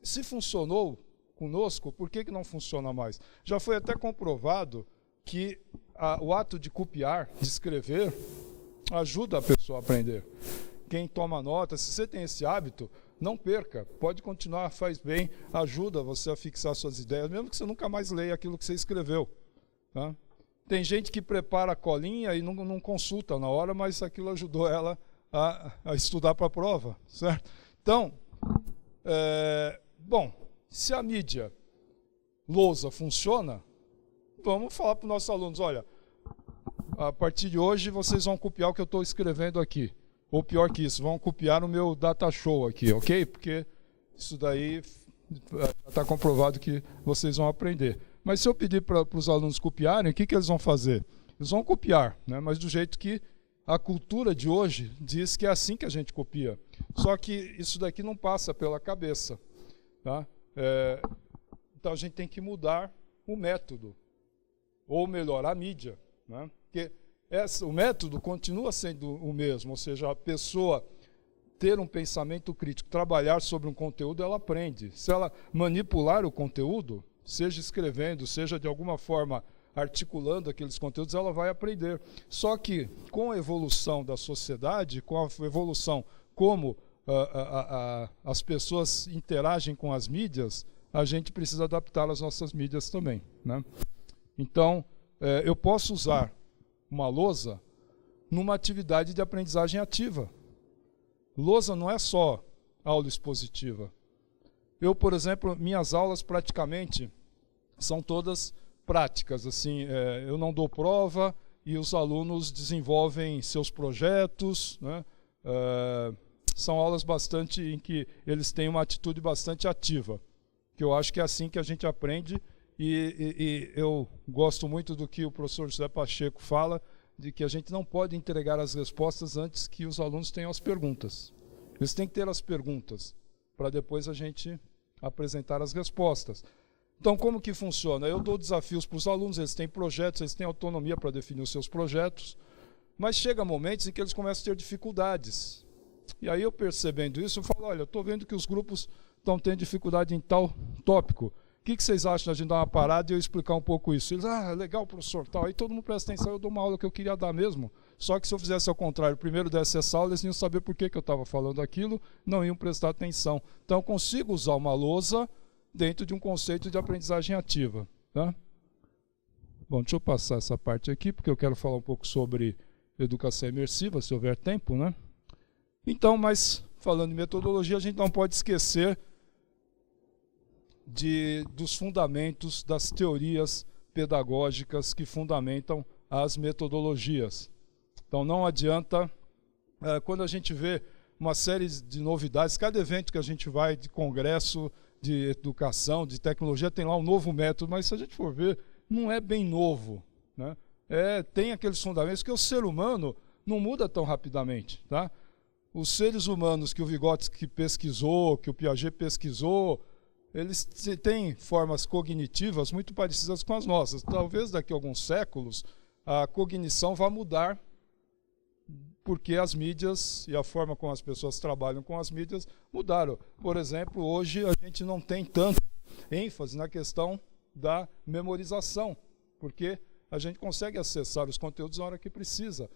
Se funcionou conosco, por que não funciona mais? Já foi até comprovado que o ato de copiar, de escrever, ajuda a pessoa a aprender. Quem toma nota, se você tem esse hábito, não perca, pode continuar, faz bem, ajuda você a fixar suas ideias, mesmo que você nunca mais leia aquilo que você escreveu. Tá? Tem gente que prepara a colinha e não consulta na hora, mas aquilo ajudou ela a estudar para a prova, certo? Então, bom, se a mídia lousa funciona, vamos falar para os nossos alunos, olha, a partir de hoje vocês vão copiar o que eu estou escrevendo aqui. Ou pior que isso, vão copiar o meu data show aqui, ok? Porque isso daí está comprovado que vocês vão aprender. Mas se eu pedir para os alunos copiarem, o que eles vão fazer? Eles vão copiar, né? Mas do jeito que a cultura de hoje diz que é assim que a gente copia. Só que isso daqui não passa pela cabeça. Tá? Então a gente tem que mudar o método. Ou melhor, a mídia. Né? Porque o método continua sendo o mesmo, ou seja, a pessoa ter um pensamento crítico, trabalhar sobre um conteúdo, ela aprende. Se ela manipular o conteúdo, seja escrevendo, seja de alguma forma articulando aqueles conteúdos, ela vai aprender. Só que com a evolução da sociedade, com a evolução como as pessoas interagem com as mídias, a gente precisa adaptar as nossas mídias também. Né? Então, eu posso usar uma lousa numa atividade de aprendizagem ativa. Lousa não é só aula expositiva. Eu, por exemplo, minhas aulas praticamente são todas práticas. Assim, eu não dou prova e os alunos desenvolvem seus projetos. Né? São aulas bastante em que eles têm uma atitude bastante ativa, que eu acho que é assim que a gente aprende. E eu gosto muito do que o professor José Pacheco fala, de que a gente não pode entregar as respostas antes que os alunos tenham as perguntas. Eles têm que ter as perguntas, para depois a gente apresentar as respostas. Então, como que funciona? Eu dou desafios para os alunos, eles têm projetos, eles têm autonomia para definir os seus projetos, mas chega momentos em que eles começam a ter dificuldades. E aí eu percebendo isso, eu falo, olha, eu estou vendo que os grupos estão tendo dificuldade em tal tópico. O que vocês acham de a gente dar uma parada e eu explicar um pouco isso? Eles, legal, professor, tal. Aí todo mundo presta atenção, eu dou uma aula que eu queria dar mesmo. Só que se eu fizesse ao contrário, primeiro desse essa aula, eles não iam saber por que eu estava falando aquilo, não iam prestar atenção. Então eu consigo usar uma lousa dentro de um conceito de aprendizagem ativa. Tá? Bom, deixa eu passar essa parte aqui, porque eu quero falar um pouco sobre educação imersiva, se houver tempo, né? Então, mas falando em metodologia, a gente não pode esquecer dos fundamentos, das teorias pedagógicas que fundamentam as metodologias. Então não adianta, quando a gente vê uma série de novidades, cada evento que a gente vai, de congresso, de educação, de tecnologia, tem lá um novo método, mas se a gente for ver, não é bem novo, né? Tem aqueles fundamentos que o ser humano não muda tão rapidamente, tá? Os seres humanos que o Vygotsky pesquisou, que o Piaget pesquisou, eles têm formas cognitivas muito parecidas com as nossas. Talvez daqui a alguns séculos a cognição vá mudar, porque as mídias e a forma como as pessoas trabalham com as mídias mudaram. Por exemplo, hoje a gente não tem tanta ênfase na questão da memorização, porque a gente consegue acessar os conteúdos na hora que precisa.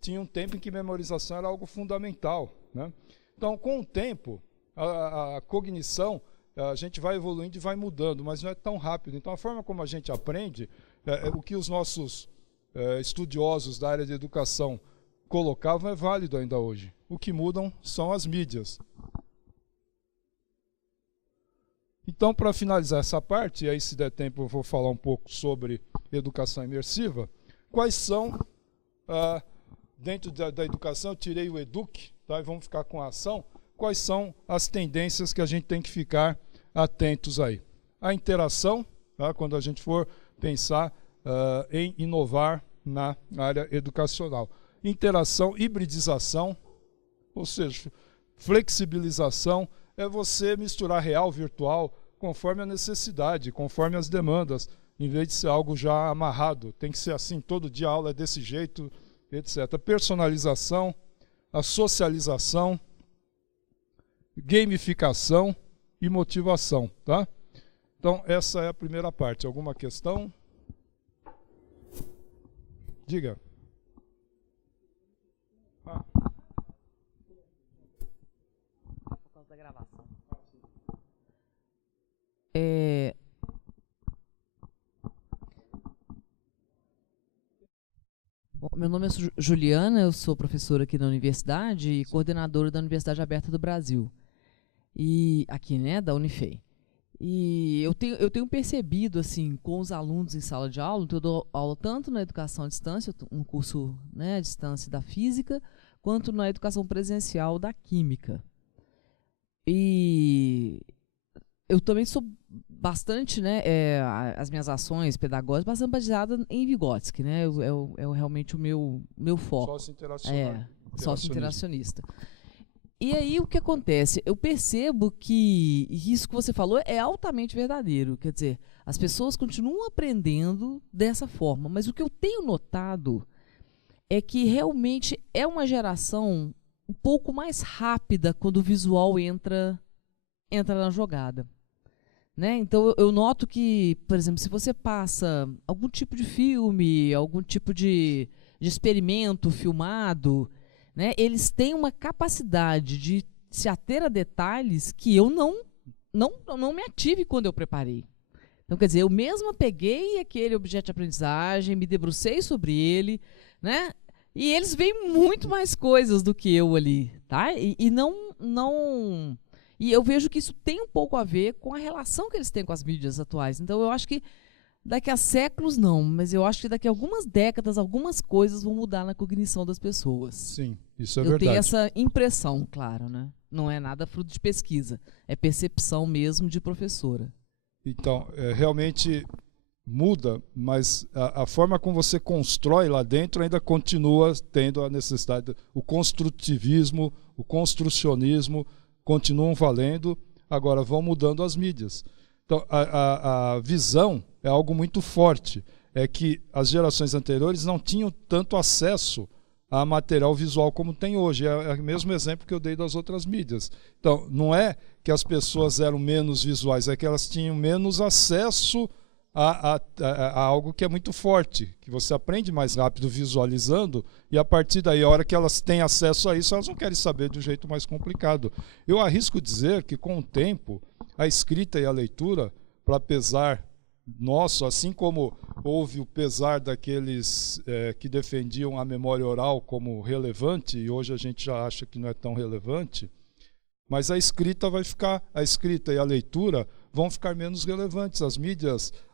Tinha um tempo em que memorização era algo fundamental, né? Então, com o tempo, a cognição, a gente vai evoluindo e vai mudando, mas não é tão rápido. Então, a forma como a gente aprende, o que os nossos estudiosos da área de educação colocavam é válido ainda hoje. O que mudam são as mídias. Então, para finalizar essa parte, e aí se der tempo eu vou falar um pouco sobre educação imersiva, quais são, dentro da educação, eu tirei o EDUC, tá, e vamos ficar com a ação, quais são as tendências que a gente tem que ficar atentos aí. A interação, tá, quando a gente for pensar em inovar na área educacional. Interação, hibridização, ou seja, flexibilização, é você misturar real, virtual, conforme a necessidade, conforme as demandas, em vez de ser algo já amarrado. Tem que ser assim, todo dia a aula é desse jeito, etc. Personalização, a socialização, gamificação e motivação, tá? Então, essa é a primeira parte. Alguma questão? Diga. Da gravação. Bom, meu nome é Juliana, eu sou professora aqui na universidade e coordenadora da Universidade Aberta do Brasil. E aqui, né, da Unifei. E eu tenho percebido, assim, com os alunos em sala de aula, eu dou aula tanto na educação à distância, um curso, né, à distância da física, quanto na educação presencial da química. E eu também sou bastante, né, as minhas ações pedagógicas, bastante baseadas em Vygotsky, né, é realmente o meu foco. Sócio-interacional. Sócio-interacionista. E aí o que acontece? Eu percebo que isso que você falou é altamente verdadeiro. Quer dizer, as pessoas continuam aprendendo dessa forma, mas o que eu tenho notado é que realmente é uma geração um pouco mais rápida quando o visual entra na jogada. Né? Então eu noto que, por exemplo, se você passa algum tipo de filme, algum tipo de experimento filmado, né, eles têm uma capacidade de se ater a detalhes que eu não me ative quando eu preparei. Então, quer dizer, eu mesma peguei aquele objeto de aprendizagem, me debrucei sobre ele, né, e eles veem muito mais coisas do que eu ali, tá? E eu vejo que isso tem um pouco a ver com a relação que eles têm com as mídias atuais. Então, eu acho que daqui a séculos não, mas eu acho que daqui a algumas décadas, algumas coisas vão mudar na cognição das pessoas. Sim, isso é verdade. Eu tenho essa impressão, claro, né? Não é nada fruto de pesquisa, é percepção mesmo de professora. Então, realmente muda, mas a forma como você constrói lá dentro ainda continua tendo a necessidade. O construtivismo, o construcionismo continuam valendo, agora vão mudando as mídias. Então, a visão é algo muito forte. É que as gerações anteriores não tinham tanto acesso a material visual como tem hoje. É o mesmo exemplo que eu dei das outras mídias. Então, não é que as pessoas eram menos visuais, é que elas tinham menos acesso a algo que é muito forte, que você aprende mais rápido visualizando, e a partir daí, a hora que elas têm acesso a isso, elas não querem saber de um jeito mais complicado. Eu arrisco dizer que, com o tempo, a escrita e a leitura, para pesar nosso, assim como houve o pesar daqueles que defendiam a memória oral como relevante, e hoje a gente já acha que não é tão relevante, mas a escrita e a leitura vão ficar menos relevantes.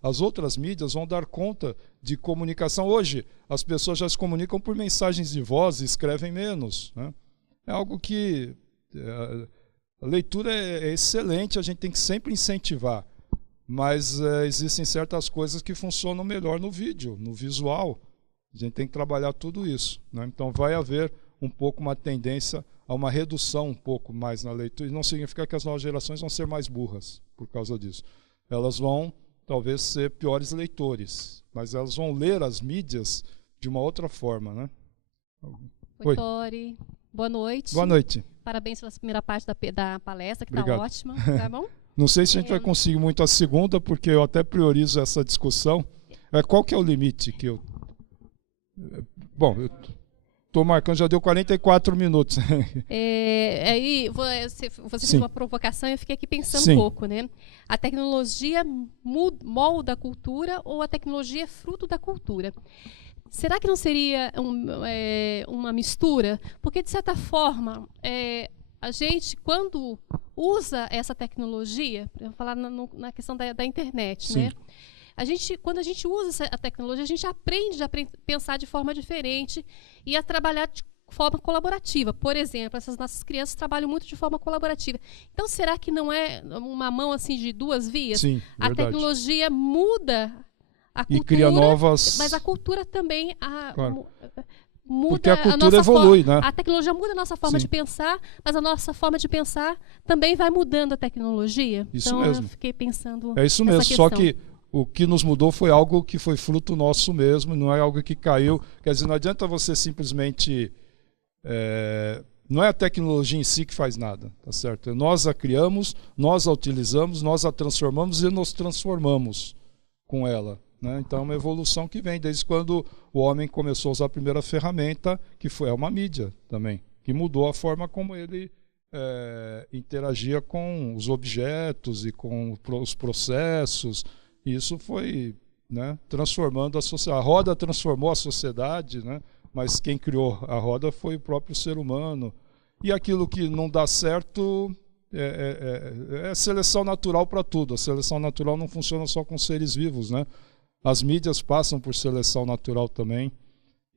As outras mídias vão dar conta de comunicação. Hoje, as pessoas já se comunicam por mensagens de voz e escrevem menos, né? É algo que a leitura é excelente, a gente tem que sempre incentivar, mas existem certas coisas que funcionam melhor no vídeo, no visual. A gente tem que trabalhar tudo isso, né? Então vai haver um pouco uma tendência a uma redução um pouco mais na leitura, e não significa que as novas gerações vão ser mais burras por causa disso. Elas vão talvez ser piores leitores, mas elas vão ler as mídias de uma outra forma, né? Oi, Tori. Boa noite. Boa noite. Parabéns pela primeira parte da palestra, que Obrigado. está ótima, tá bom? Não sei se a gente vai conseguir muito a segunda, porque eu até priorizo essa discussão. Qual que é o limite que eu... Bom, eu estou marcando, já deu 44 minutos. Aí você fez uma provocação e eu fiquei aqui pensando Sim. um pouco, né? A tecnologia molda a cultura ou a tecnologia é fruto da cultura? Será que não seria uma mistura? Porque, de certa forma, a gente, quando usa essa tecnologia, para falar na questão da internet, né? Quando a gente usa a tecnologia, a gente aprende a pensar de forma diferente e a trabalhar de forma colaborativa. Por exemplo, essas nossas crianças trabalham muito de forma colaborativa. Então, será que não é uma mão assim de duas vias? Sim, a verdade. tecnologia muda a cultura, E cria novas... mas a cultura também Claro. muda. Porque a cultura evolui, né? A tecnologia muda a nossa forma Sim. de pensar, mas a nossa forma de pensar também vai mudando a tecnologia. Isso então, mesmo. eu fiquei pensando É isso nessa mesmo, questão. só que o que nos mudou foi algo que foi fruto nosso mesmo, não é algo que caiu. Quer dizer, não adianta você simplesmente... não é a tecnologia em si que faz nada, tá certo? Nós a criamos, nós a utilizamos, nós a transformamos e nos transformamos com ela, né? Então é uma evolução que vem desde quando o homem começou a usar a primeira ferramenta, que foi uma mídia também, que mudou a forma como ele interagia com os objetos e com os processos. Isso foi, né, transformando a sociedade. A roda transformou a sociedade, né, mas quem criou a roda foi o próprio ser humano. E aquilo que não dá certo é seleção natural para tudo. A seleção natural não funciona só com seres vivos, né? As mídias passam por seleção natural também,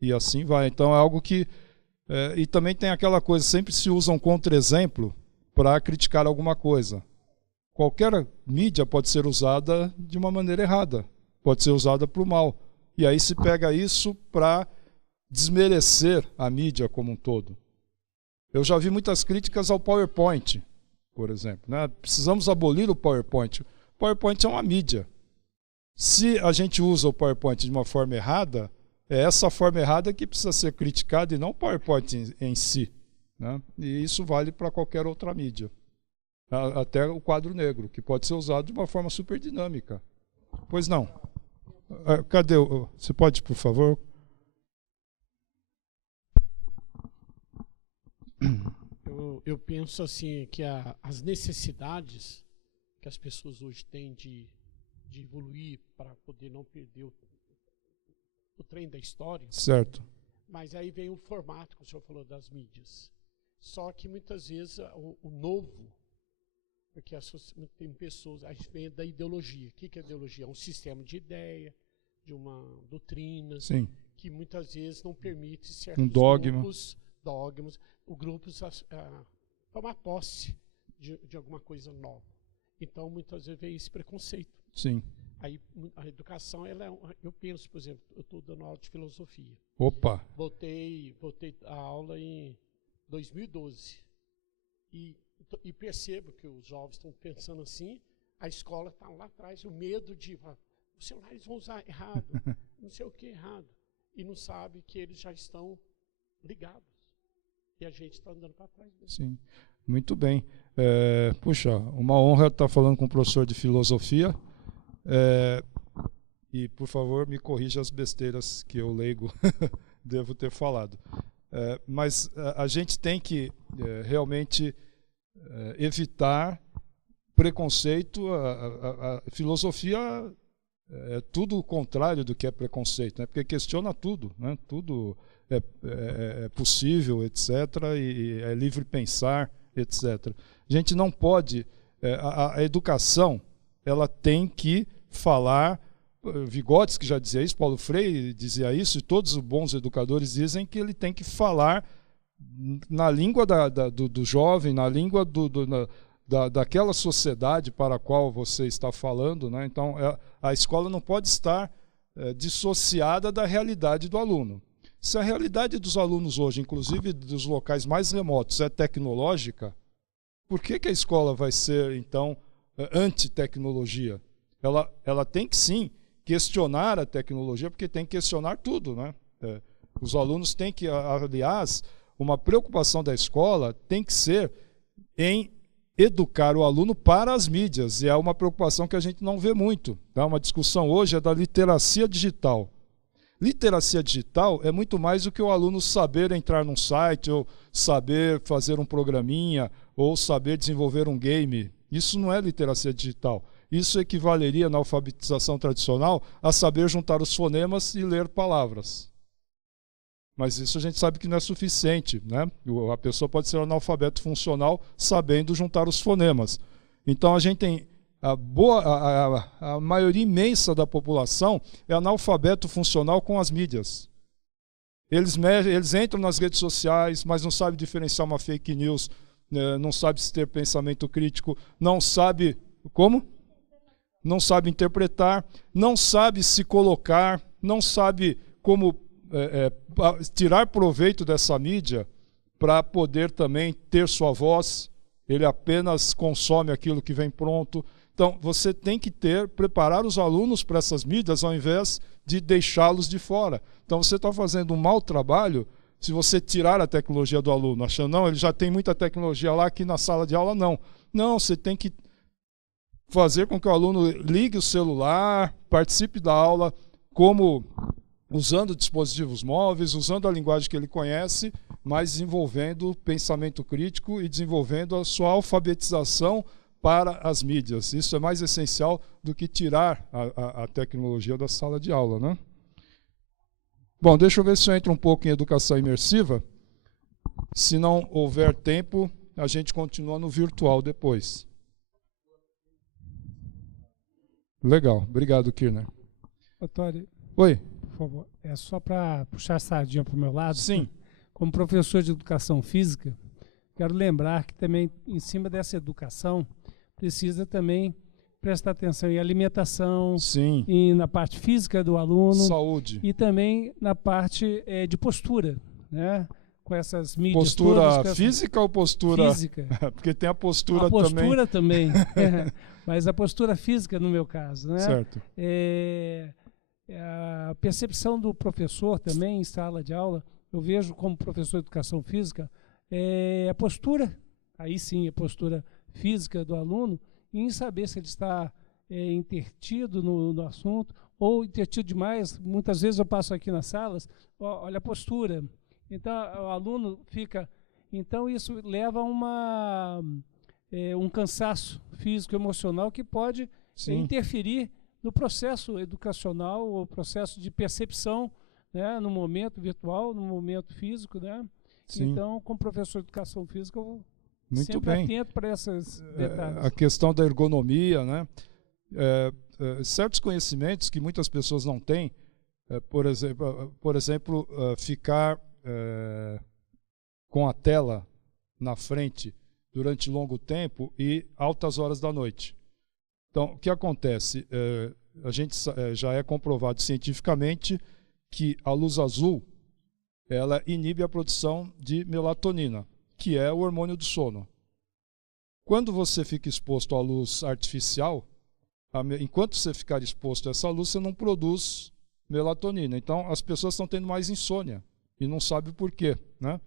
e assim vai. Então é algo que... e também tem aquela coisa, sempre se usa um contra-exemplo para criticar alguma coisa. Qualquer mídia pode ser usada de uma maneira errada, pode ser usada para o mal. E aí se pega isso para desmerecer a mídia como um todo. Eu já vi muitas críticas ao PowerPoint, por exemplo, né? Precisamos abolir o PowerPoint. O PowerPoint é uma mídia. Se a gente usa o PowerPoint de uma forma errada, é essa forma errada que precisa ser criticada e não o PowerPoint em si, né? E isso vale para qualquer outra mídia. Até o quadro negro, que pode ser usado de uma forma super dinâmica. Pois não. Cadê? Você pode, por favor? Eu penso assim que as necessidades que as pessoas hoje têm de evoluir para poder não perder o trem da história. Certo. Mas aí vem o formato que o senhor falou das mídias. Só que muitas vezes o novo, porque tem pessoas, a gente vem da ideologia. O que é ideologia? É um sistema de ideia, de uma doutrina, Sim. que muitas vezes não permite certos dogmas, grupos tomar posse de alguma coisa nova. Então, muitas vezes vem esse preconceito. Sim. Aí a educação, eu penso, por exemplo, eu estou dando aula de filosofia. Opa! Voltei a aula em 2012. E percebo que os jovens estão pensando assim, a escola está lá atrás, o medo de, os celulares vão usar errado, não sei o que errado. E não sabe que eles já estão ligados. E a gente está andando para trás mesmo. Sim, muito bem. Puxa, uma honra estar falando com um professor de filosofia. E, por favor, me corrija as besteiras que eu, leigo, devo ter falado. Mas a gente tem que realmente evitar preconceito. A filosofia é tudo o contrário do que é preconceito, né? Porque questiona tudo, né? Tudo é possível, etc., e é livre pensar, etc. A gente não pode... a educação, ela tem que falar... Vygotsky já dizia isso, Paulo Freire dizia isso, e todos os bons educadores dizem que ele tem que falar na língua do jovem, na língua daquela sociedade para a qual você está falando, né? Então, a escola não pode estar dissociada da realidade do aluno. Se a realidade dos alunos hoje, inclusive dos locais mais remotos, é tecnológica, por que a escola vai ser, então, anti-tecnologia? Ela tem que, sim, questionar a tecnologia, porque tem que questionar tudo, né? Os alunos têm que, aliás, uma preocupação da escola tem que ser em educar o aluno para as mídias, e é uma preocupação que a gente não vê muito. Tá? Uma discussão hoje é da literacia digital. Literacia digital é muito mais do que o aluno saber entrar num site, ou saber fazer um programinha, ou saber desenvolver um game. Isso não é literacia digital. Isso equivaleria na alfabetização tradicional a saber juntar os fonemas e ler palavras. Mas isso a gente sabe que não é suficiente, né? A pessoa pode ser analfabeto funcional sabendo juntar os fonemas. Então a gente tem a maioria imensa da população é analfabeto funcional com as mídias. Eles entram nas redes sociais, mas não sabem diferenciar uma fake news, não sabe se ter pensamento crítico, não sabe como? Não sabe interpretar, não sabe se colocar, não sabe como tirar proveito dessa mídia para poder também ter sua voz. Ele apenas consome aquilo que vem pronto. Então, você tem que preparar os alunos para essas mídias ao invés de deixá-los de fora. Então, você está fazendo um mau trabalho se você tirar a tecnologia do aluno, achando, não, ele já tem muita tecnologia lá, aqui na sala de aula, não. Não, você tem que fazer com que o aluno ligue o celular, participe da aula, como usando dispositivos móveis, usando a linguagem que ele conhece, mas desenvolvendo pensamento crítico e desenvolvendo a sua alfabetização para as mídias. Isso é mais essencial do que tirar a tecnologia da sala de aula, né? Bom, deixa eu ver se eu entro um pouco em educação imersiva. Se não houver tempo, a gente continua no virtual depois. Legal, obrigado, Kirner. Doutor, Oi. por favor, é só para puxar a sardinha para o meu lado. Sim. Como professor de educação física, quero lembrar que também, em cima dessa educação, precisa também prestar atenção em alimentação, Sim. E na parte física do aluno. Saúde. E também na parte de postura, né? Com essas mídias postura todas, física ou postura... Física. Porque tem a postura também. A postura também. Mas a postura física, no meu caso, né? Certo. A percepção do professor também em sala de aula, eu vejo como professor de educação física, a postura, aí sim, a postura física do aluno, em saber se ele está intertido no assunto ou intertido demais. Muitas vezes eu passo aqui nas salas, olha a postura. Então, o aluno fica... Então, isso leva a um cansaço físico, emocional, que pode interferir no processo educacional, o processo de percepção, né, no momento virtual, no momento físico, né? Sim. Então, como professor de educação física, eu Muito sempre bem. atento para esses detalhes. A questão da ergonomia, né? Certos conhecimentos que muitas pessoas não têm, por exemplo, ficar com a tela na frente durante longo tempo e altas horas da noite. Então, o que acontece? A gente já é comprovado cientificamente que a luz azul ela inibe a produção de melatonina, que é o hormônio do sono. Quando você fica exposto à luz artificial, enquanto você ficar exposto a essa luz, você não produz melatonina. Então, as pessoas estão tendo mais insônia e não sabem por quê, né?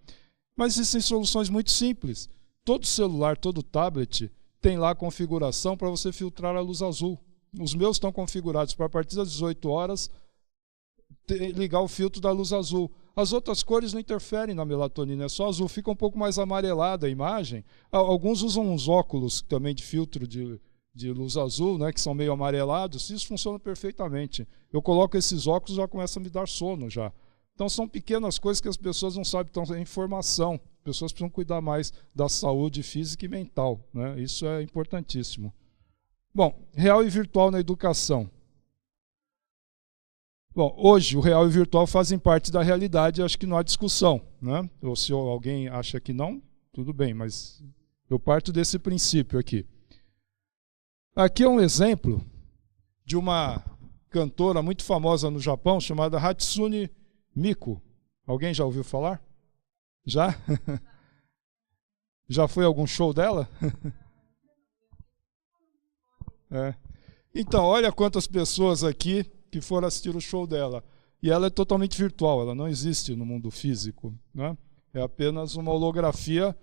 Mas existem soluções muito simples. Todo celular, todo tablet tem lá a configuração para você filtrar a luz azul. Os meus estão configurados para, a partir das 18 horas, ligar o filtro da luz azul. As outras cores não interferem na melatonina, é só azul. Fica um pouco mais amarelada a imagem. Alguns usam uns óculos também de filtro de de luz azul, né, que são meio amarelados, isso funciona perfeitamente. Eu coloco esses óculos e já começa a me dar sono já. Então são pequenas coisas que as pessoas não sabem, então é informação. As pessoas precisam cuidar mais da saúde física e mental, né? Isso é importantíssimo. Bom, real e virtual na educação. Bom, hoje o real e o virtual fazem parte da realidade, acho que não há discussão, né? Ou se alguém acha que não, tudo bem, mas eu parto desse princípio aqui. Aqui é um exemplo de uma cantora muito famosa no Japão, chamada Hatsune Miku. Alguém já ouviu falar? Já? Já foi a algum show dela? É. Então, olha quantas pessoas aqui que foram assistir o show dela. E ela é totalmente virtual, ela não existe no mundo físico, né? É apenas uma holografia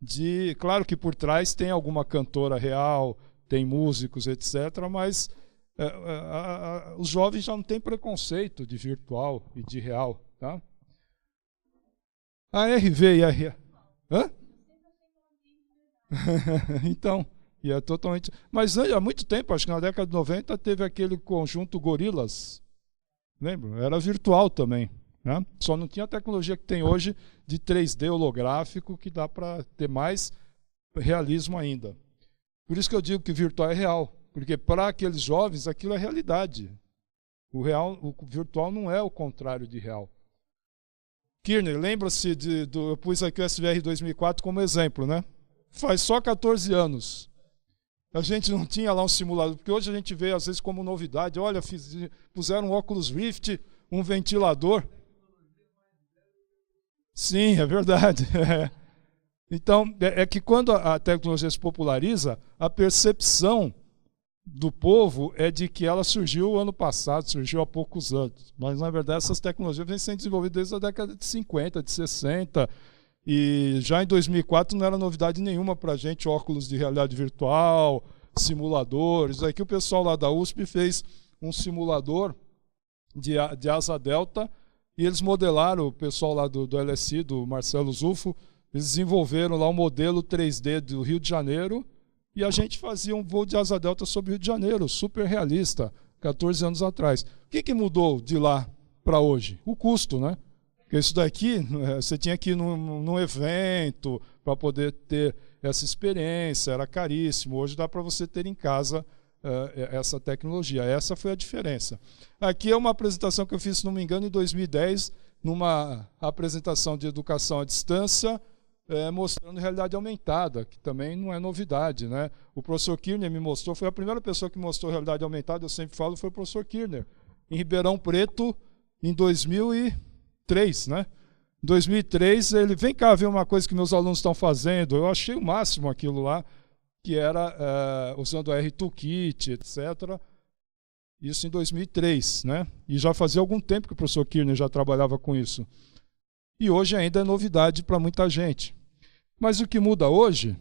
de... Claro que por trás tem alguma cantora real, tem músicos, etc., mas os jovens já não têm preconceito de virtual e de real. Tá? A RV e a RA... Hã? Então, e é totalmente... Mas há muito tempo, acho que na década de 90, teve aquele conjunto Gorillaz. Lembra? Era virtual também. Né? Só não tinha a tecnologia que tem hoje de 3D holográfico, que dá para ter mais realismo ainda. Por isso que eu digo que virtual é real, porque para aqueles jovens aquilo é realidade. O virtual não é o contrário de real. Kirner, lembra-se eu pus aqui o SVR 2004 como exemplo, né? Faz só 14 anos. A gente não tinha lá um simulador, porque hoje a gente vê às vezes como novidade, olha, puseram um óculos Rift, um ventilador. Sim, é verdade. Então, é que quando a tecnologia se populariza, a percepção do povo é de que ela surgiu ano passado, surgiu há poucos anos. Mas, na verdade, essas tecnologias vêm sendo desenvolvidas desde a década de 50, de 60. E já em 2004 não era novidade nenhuma para a gente, óculos de realidade virtual, simuladores. Aqui o pessoal lá da USP fez um simulador de asa delta e eles modelaram, o pessoal lá do LSI, do Marcelo Zufo, eles desenvolveram lá um modelo 3D do Rio de Janeiro e a gente fazia um voo de asa delta sobre o Rio de Janeiro, super realista, 14 anos atrás. O que mudou de lá para hoje? O custo, né? Porque isso daqui, você tinha que ir num evento para poder ter essa experiência, era caríssimo. Hoje dá para você ter em casa essa tecnologia. Essa foi a diferença. Aqui é uma apresentação que eu fiz, se não me engano, em 2010, numa apresentação de educação à distância, mostrando realidade aumentada, que também não é novidade, né? O professor Kirner me mostrou, foi a primeira pessoa que mostrou realidade aumentada, eu sempre falo, foi o professor Kirner, em Ribeirão Preto, em 2003, né? Em 2003, ele, vem cá ver uma coisa que meus alunos estão fazendo, eu achei o máximo aquilo lá, que era usando a R-Toolkit, etc., isso em 2003, né? E já fazia algum tempo que o professor Kirner já trabalhava com isso. E hoje ainda é novidade para muita gente. Mas o que muda hoje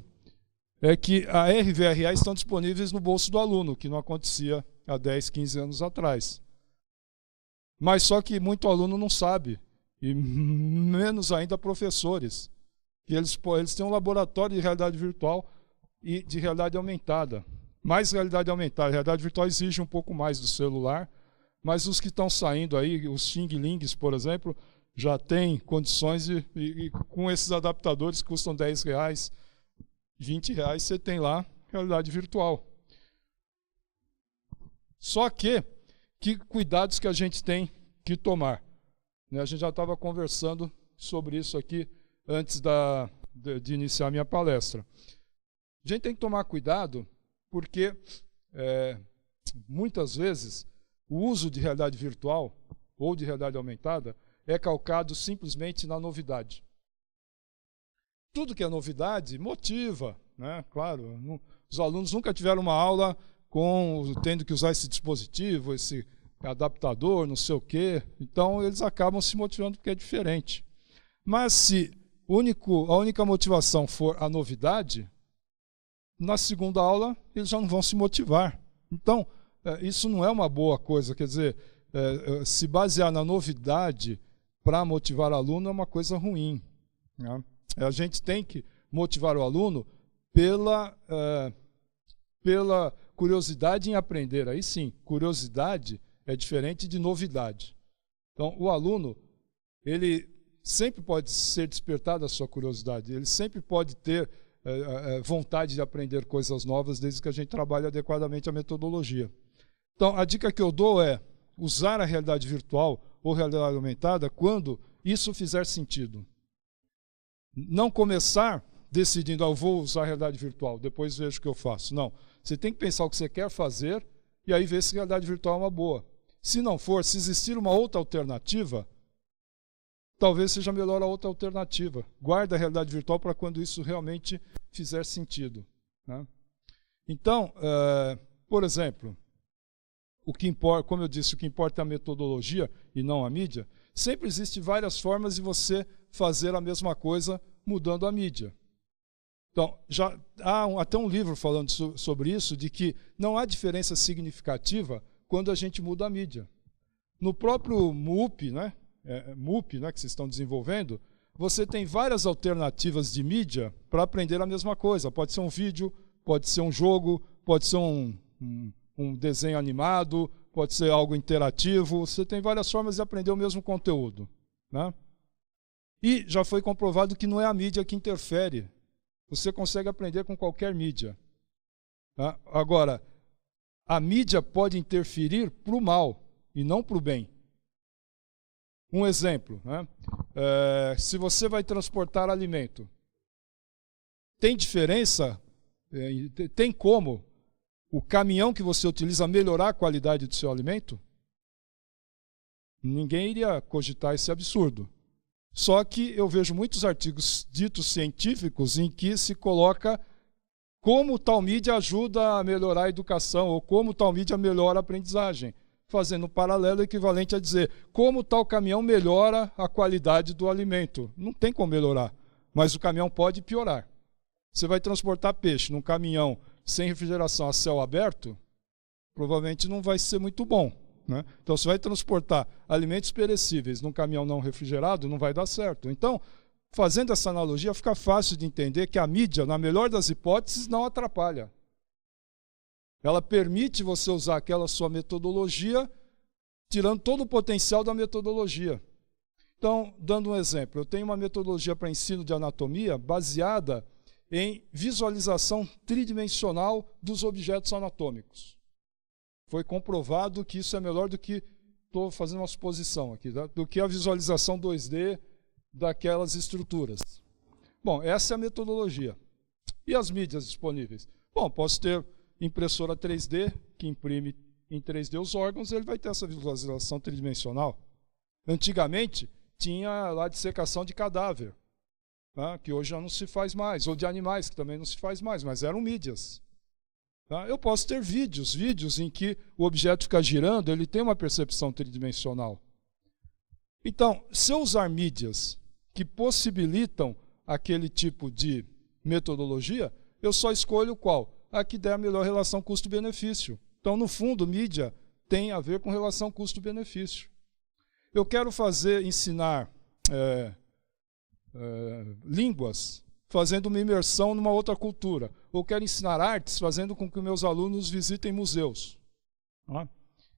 é que a RVRA estão disponíveis no bolso do aluno, que não acontecia há 10, 15 anos atrás. Mas só que muito aluno não sabe, e menos ainda professores, que eles têm um laboratório de realidade virtual e de realidade aumentada. Mais realidade aumentada, a realidade virtual exige um pouco mais do celular, mas os que estão saindo aí, os Xing Lings, por exemplo, já tem condições e com esses adaptadores que custam R$10, R$20, você tem lá realidade virtual. Só que cuidados que a gente tem que tomar? A gente já estava conversando sobre isso aqui antes de iniciar a minha palestra. A gente tem que tomar cuidado porque muitas vezes o uso de realidade virtual ou de realidade aumentada é calcado simplesmente na novidade. Tudo que é novidade motiva, né? Claro, os alunos nunca tiveram uma aula tendo que usar esse dispositivo, esse adaptador, não sei o quê, então eles acabam se motivando porque é diferente. Mas se a única motivação for a novidade, na segunda aula eles já não vão se motivar. Então, isso não é uma boa coisa, quer dizer, se basear na novidade para motivar o aluno é uma coisa ruim, né? A gente tem que motivar o aluno pela curiosidade em aprender. Aí sim, curiosidade é diferente de novidade. Então, o aluno, ele sempre pode ser despertado a sua curiosidade, ele sempre pode ter vontade de aprender coisas novas, desde que a gente trabalhe adequadamente a metodologia. Então, a dica que eu dou é usar a realidade virtual ou realidade aumentada quando isso fizer sentido. Não começar decidindo, eu vou usar a realidade virtual, depois vejo o que eu faço. Não, você tem que pensar o que você quer fazer e aí ver se a realidade virtual é uma boa. Se não for, se existir uma outra alternativa, talvez seja melhor a outra alternativa. Guarda a realidade virtual para quando isso realmente fizer sentido, né? Então, por exemplo, o que importa, como eu disse, o que importa é a metodologia e não a mídia. Sempre existem várias formas de você fazer a mesma coisa mudando a mídia. Então, já há até um livro falando sobre isso, de que não há diferença significativa quando a gente muda a mídia. No próprio MUP, né, que vocês estão desenvolvendo, você tem várias alternativas de mídia para aprender a mesma coisa. Pode ser um vídeo, pode ser um jogo, pode ser um desenho animado, pode ser algo interativo. Você tem várias formas de aprender o mesmo conteúdo, né? E já foi comprovado que não é a mídia que interfere. Você consegue aprender com qualquer mídia, tá? Agora, a mídia pode interferir para o mal e não para o bem. Um exemplo, né? Se você vai transportar alimento, tem diferença, tem como o caminhão que você utiliza melhorar a qualidade do seu alimento? Ninguém iria cogitar esse absurdo. Só que eu vejo muitos artigos ditos científicos em que se coloca como tal mídia ajuda a melhorar a educação ou como tal mídia melhora a aprendizagem, fazendo um paralelo equivalente a dizer como tal caminhão melhora a qualidade do alimento. Não tem como melhorar, mas o caminhão pode piorar. Você vai transportar peixe num caminhão sem refrigeração a céu aberto, provavelmente não vai ser muito bom, né? Então, se vai transportar alimentos perecíveis num caminhão não refrigerado, não vai dar certo. Então, fazendo essa analogia, fica fácil de entender que a mídia, na melhor das hipóteses, não atrapalha. Ela permite você usar aquela sua metodologia, tirando todo o potencial da metodologia. Então, dando um exemplo, eu tenho uma metodologia para ensino de anatomia baseada em visualização tridimensional dos objetos anatômicos. Foi comprovado que isso é melhor do que, estou fazendo uma suposição aqui, do que a visualização 2D daquelas estruturas. Bom, essa é a metodologia. E as mídias disponíveis? Bom, posso ter impressora 3D, que imprime em 3D os órgãos, ele vai ter essa visualização tridimensional. Antigamente, tinha lá dissecação de cadáver, tá? Que hoje já não se faz mais, ou de animais, que também não se faz mais, mas eram mídias. Tá? Eu posso ter vídeos em que o objeto fica girando, ele tem uma percepção tridimensional. Então, se eu usar mídias que possibilitam aquele tipo de metodologia, eu só escolho qual? A que der a melhor relação custo-benefício. Então, no fundo, mídia tem a ver com relação custo-benefício. Eu quero ensinar línguas, fazendo uma imersão numa outra cultura. Ou quero ensinar artes, fazendo com que meus alunos visitem museus. Tá?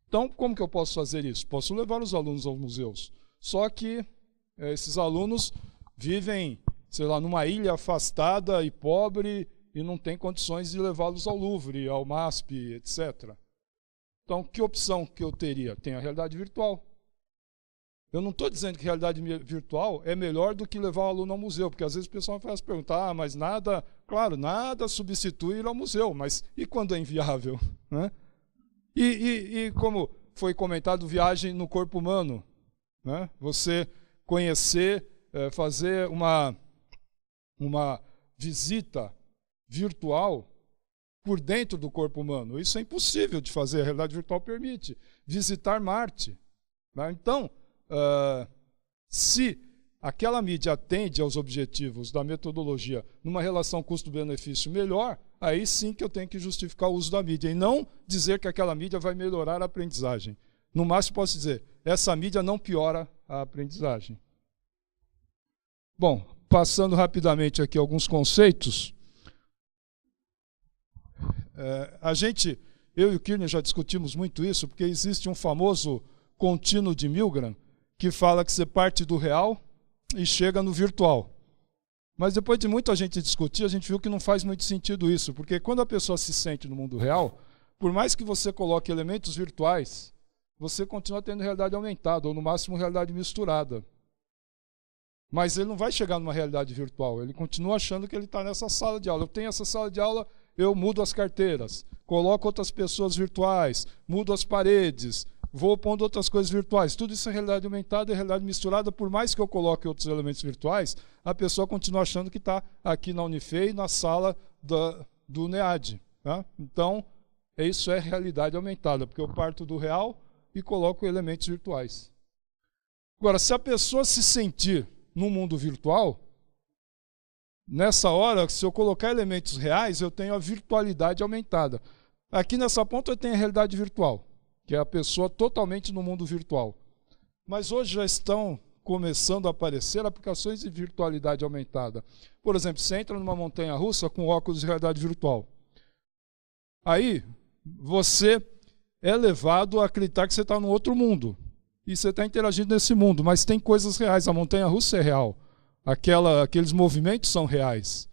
Então, como que eu posso fazer isso? Posso levar os alunos aos museus. Só que esses alunos vivem, sei lá, numa ilha afastada e pobre e não tem condições de levá-los ao Louvre, ao MASP, etc. Então, que opção que eu teria? Tem a realidade virtual. Eu não estou dizendo que realidade virtual é melhor do que levar o aluno ao museu, porque às vezes o pessoal faz perguntar, mas nada, claro, nada substitui ir ao museu, mas e quando é inviável, né? E como foi comentado, viagem no corpo humano, né? Você conhecer, fazer uma visita virtual por dentro do corpo humano. Isso é impossível de fazer, a realidade virtual permite. Visitar Marte, né? Então, se aquela mídia atende aos objetivos da metodologia numa relação custo-benefício melhor, aí sim que eu tenho que justificar o uso da mídia e não dizer que aquela mídia vai melhorar a aprendizagem. No máximo posso dizer, essa mídia não piora a aprendizagem. Bom, passando rapidamente aqui alguns conceitos, a gente eu e o Kirchner já discutimos muito isso, porque existe um famoso contínuo de Milgram, que fala que você parte do real e chega no virtual. Mas depois de muita gente discutir, a gente viu que não faz muito sentido isso, porque quando a pessoa se sente no mundo real, por mais que você coloque elementos virtuais, você continua tendo realidade aumentada, ou no máximo realidade misturada. Mas ele não vai chegar numa realidade virtual, ele continua achando que ele está nessa sala de aula. Eu tenho essa sala de aula, eu mudo as carteiras, coloco outras pessoas virtuais, mudo as paredes, vou pondo outras coisas virtuais. Tudo isso é realidade aumentada e realidade misturada. Por mais que eu coloque outros elementos virtuais, a pessoa continua achando que está aqui na Unifei, na sala do NEAD. Tá? Então, isso é realidade aumentada, porque eu parto do real e coloco elementos virtuais. Agora, se a pessoa se sentir no mundo virtual, nessa hora, se eu colocar elementos reais, eu tenho a virtualidade aumentada. Aqui nessa ponta eu tenho a realidade virtual, que é a pessoa totalmente no mundo virtual. Mas hoje já estão começando a aparecer aplicações de virtualidade aumentada. Por exemplo, você entra numa montanha-russa com óculos de realidade virtual. Aí, você é levado a acreditar que você está num outro mundo. E você está interagindo nesse mundo, mas tem coisas reais. A montanha-russa é real. Aqueles movimentos são reais.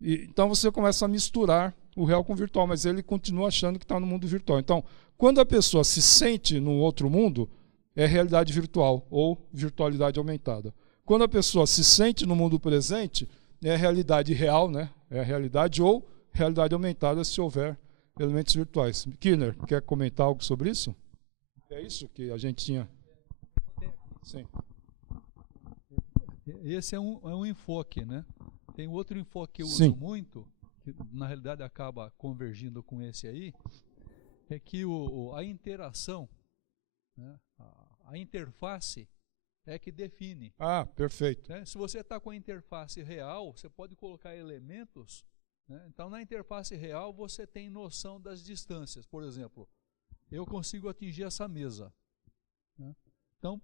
Então você começa a misturar o real com o virtual, mas ele continua achando que está no mundo virtual. Então, quando a pessoa se sente num outro mundo, é realidade virtual ou virtualidade aumentada. Quando a pessoa se sente no mundo presente, é realidade real, né? É a realidade ou realidade aumentada se houver elementos virtuais. Kirchner, quer comentar algo sobre isso? É isso que a gente tinha? Sim. Esse é um enfoque, né? Tem outro enfoque que eu uso muito, que na realidade acaba convergindo com esse aí, é que a interação, né? A interface é que define. Ah, perfeito. Né? Se você está com a interface real, você pode colocar elementos. Né? Então, na interface real, você tem noção das distâncias. Por exemplo, eu consigo atingir essa mesa. Né? Então,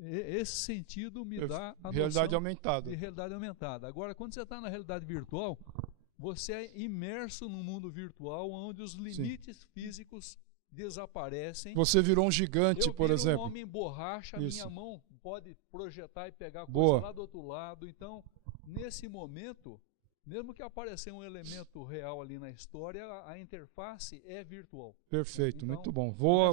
esse sentido me dá a realidade noção aumentada. de realidade aumentada. Agora, quando você está na realidade virtual, você é imerso num mundo virtual onde os limites físicos desaparecem. Você virou um gigante, por exemplo. Eu viro um homem borracha, Isso. minha mão pode projetar e pegar coisa Boa. lá do outro lado. Então, nesse momento, mesmo que aparecer um elemento real ali na história, a interface é virtual. Perfeito, Então, muito bom. Vou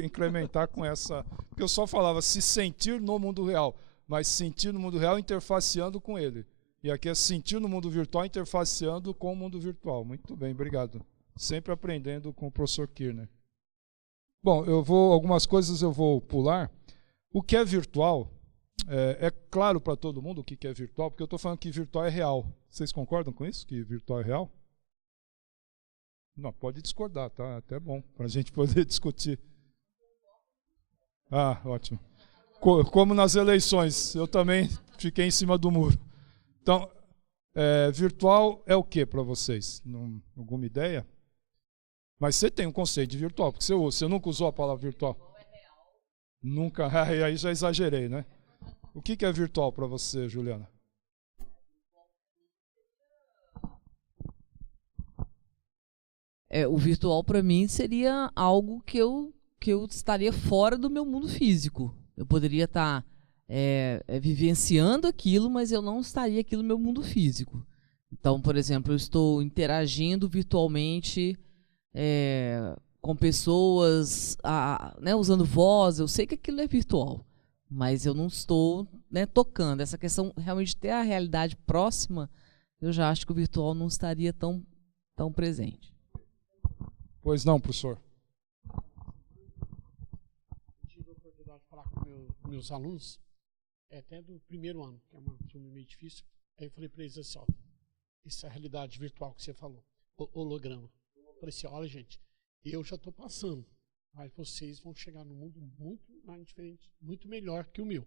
incrementar com essa. Porque eu só falava se sentir no mundo real, mas sentir no mundo real interfaceando com ele. E aqui é sentir no mundo virtual interfaceando com o mundo virtual. Muito bem, obrigado. Sempre aprendendo com o professor Kirchner. Bom, algumas coisas eu vou pular. O que é virtual, é claro para todo mundo o que é virtual, porque eu estou falando que virtual é real. Vocês concordam com isso, que virtual é real? Não, pode discordar, tá? Até bom, para a gente poder discutir. Ah, ótimo. Como nas eleições, eu também fiquei em cima do muro. Então, virtual é o que para vocês? Alguma ideia? Mas você tem um conceito de virtual, porque você nunca usou a palavra virtual. Nunca, aí já exagerei, né? O que é virtual para você, Juliana? O virtual para mim seria algo que eu estaria fora do meu mundo físico. Eu poderia estar vivenciando aquilo, mas eu não estaria aqui no meu mundo físico. Então, por exemplo, eu estou interagindo virtualmente com pessoas, né, usando voz. Eu sei que aquilo é virtual, mas eu não estou, né, tocando. Essa questão realmente de ter a realidade próxima, eu já acho que o virtual não estaria tão presente. Pois não, professor. Eu tive a oportunidade de falar com meus alunos, até do primeiro ano, que é uma turma meio difícil. Aí eu falei para eles assim, ó, essa é a realidade virtual que você falou, holograma. Eu falei assim, olha gente, eu já estou passando, mas vocês vão chegar num mundo muito mais diferente, muito melhor que o meu.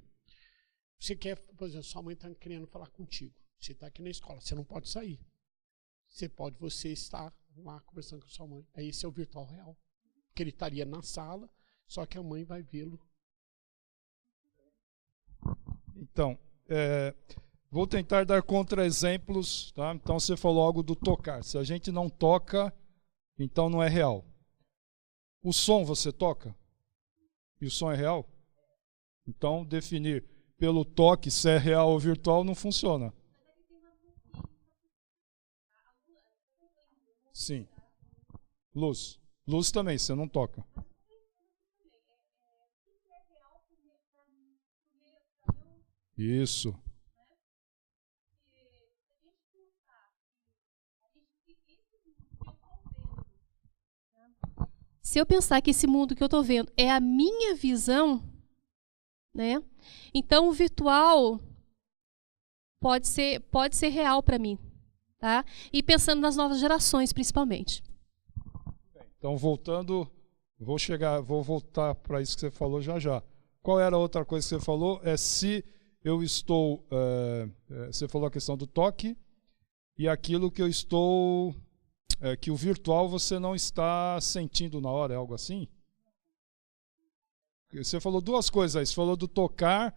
Você quer, por exemplo, sua mãe está querendo falar contigo, você está aqui na escola, você não pode sair. Você estar lá conversando com sua mãe. Aí esse é o virtual real. Porque ele estaria na sala, só que a mãe vai vê-lo. Então, vou tentar dar contra-exemplos. Tá? Então, você falou algo do tocar. Se a gente não toca, então não é real. O som você toca? E o som é real? Então, definir pelo toque se é real ou virtual não funciona. Sim. Luz. Luz também, você não toca. Isso. Se eu pensar que esse mundo que eu estou vendo é a minha visão, né? Então o virtual pode ser real para mim, tá? E pensando nas novas gerações, principalmente. Então, voltando, vou voltar para isso que você falou já já. Qual era a outra coisa que você falou? É se eu estou, você falou a questão do toque e aquilo que eu estou, que o virtual você não está sentindo na hora, é algo assim? Você falou duas coisas aí, você falou do tocar,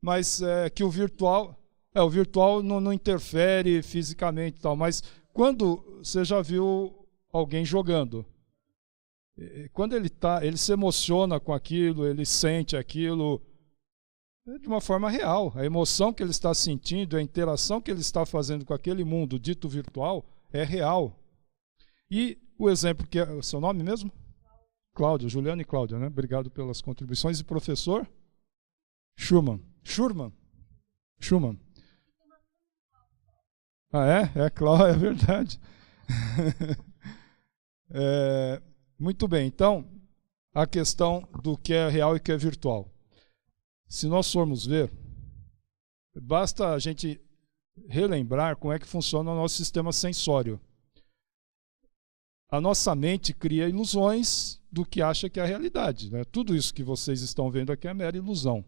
mas que o virtual não interfere fisicamente e tal, mas quando você já viu alguém jogando, quando ele se emociona com aquilo, ele sente aquilo de uma forma real. A emoção que ele está sentindo, a interação que ele está fazendo com aquele mundo dito virtual é real. E o exemplo que é o seu nome mesmo? Cláudio, Juliana e Cláudia, né? Obrigado pelas contribuições. E professor? Schumann. Ah, é? Cláudio, é verdade. Muito bem, então, a questão do que é real e que é virtual. Se nós formos ver, basta a gente relembrar como é que funciona o nosso sistema sensório. A nossa mente cria ilusões do que acha que é a realidade, né? Tudo isso que vocês estão vendo aqui é mera ilusão.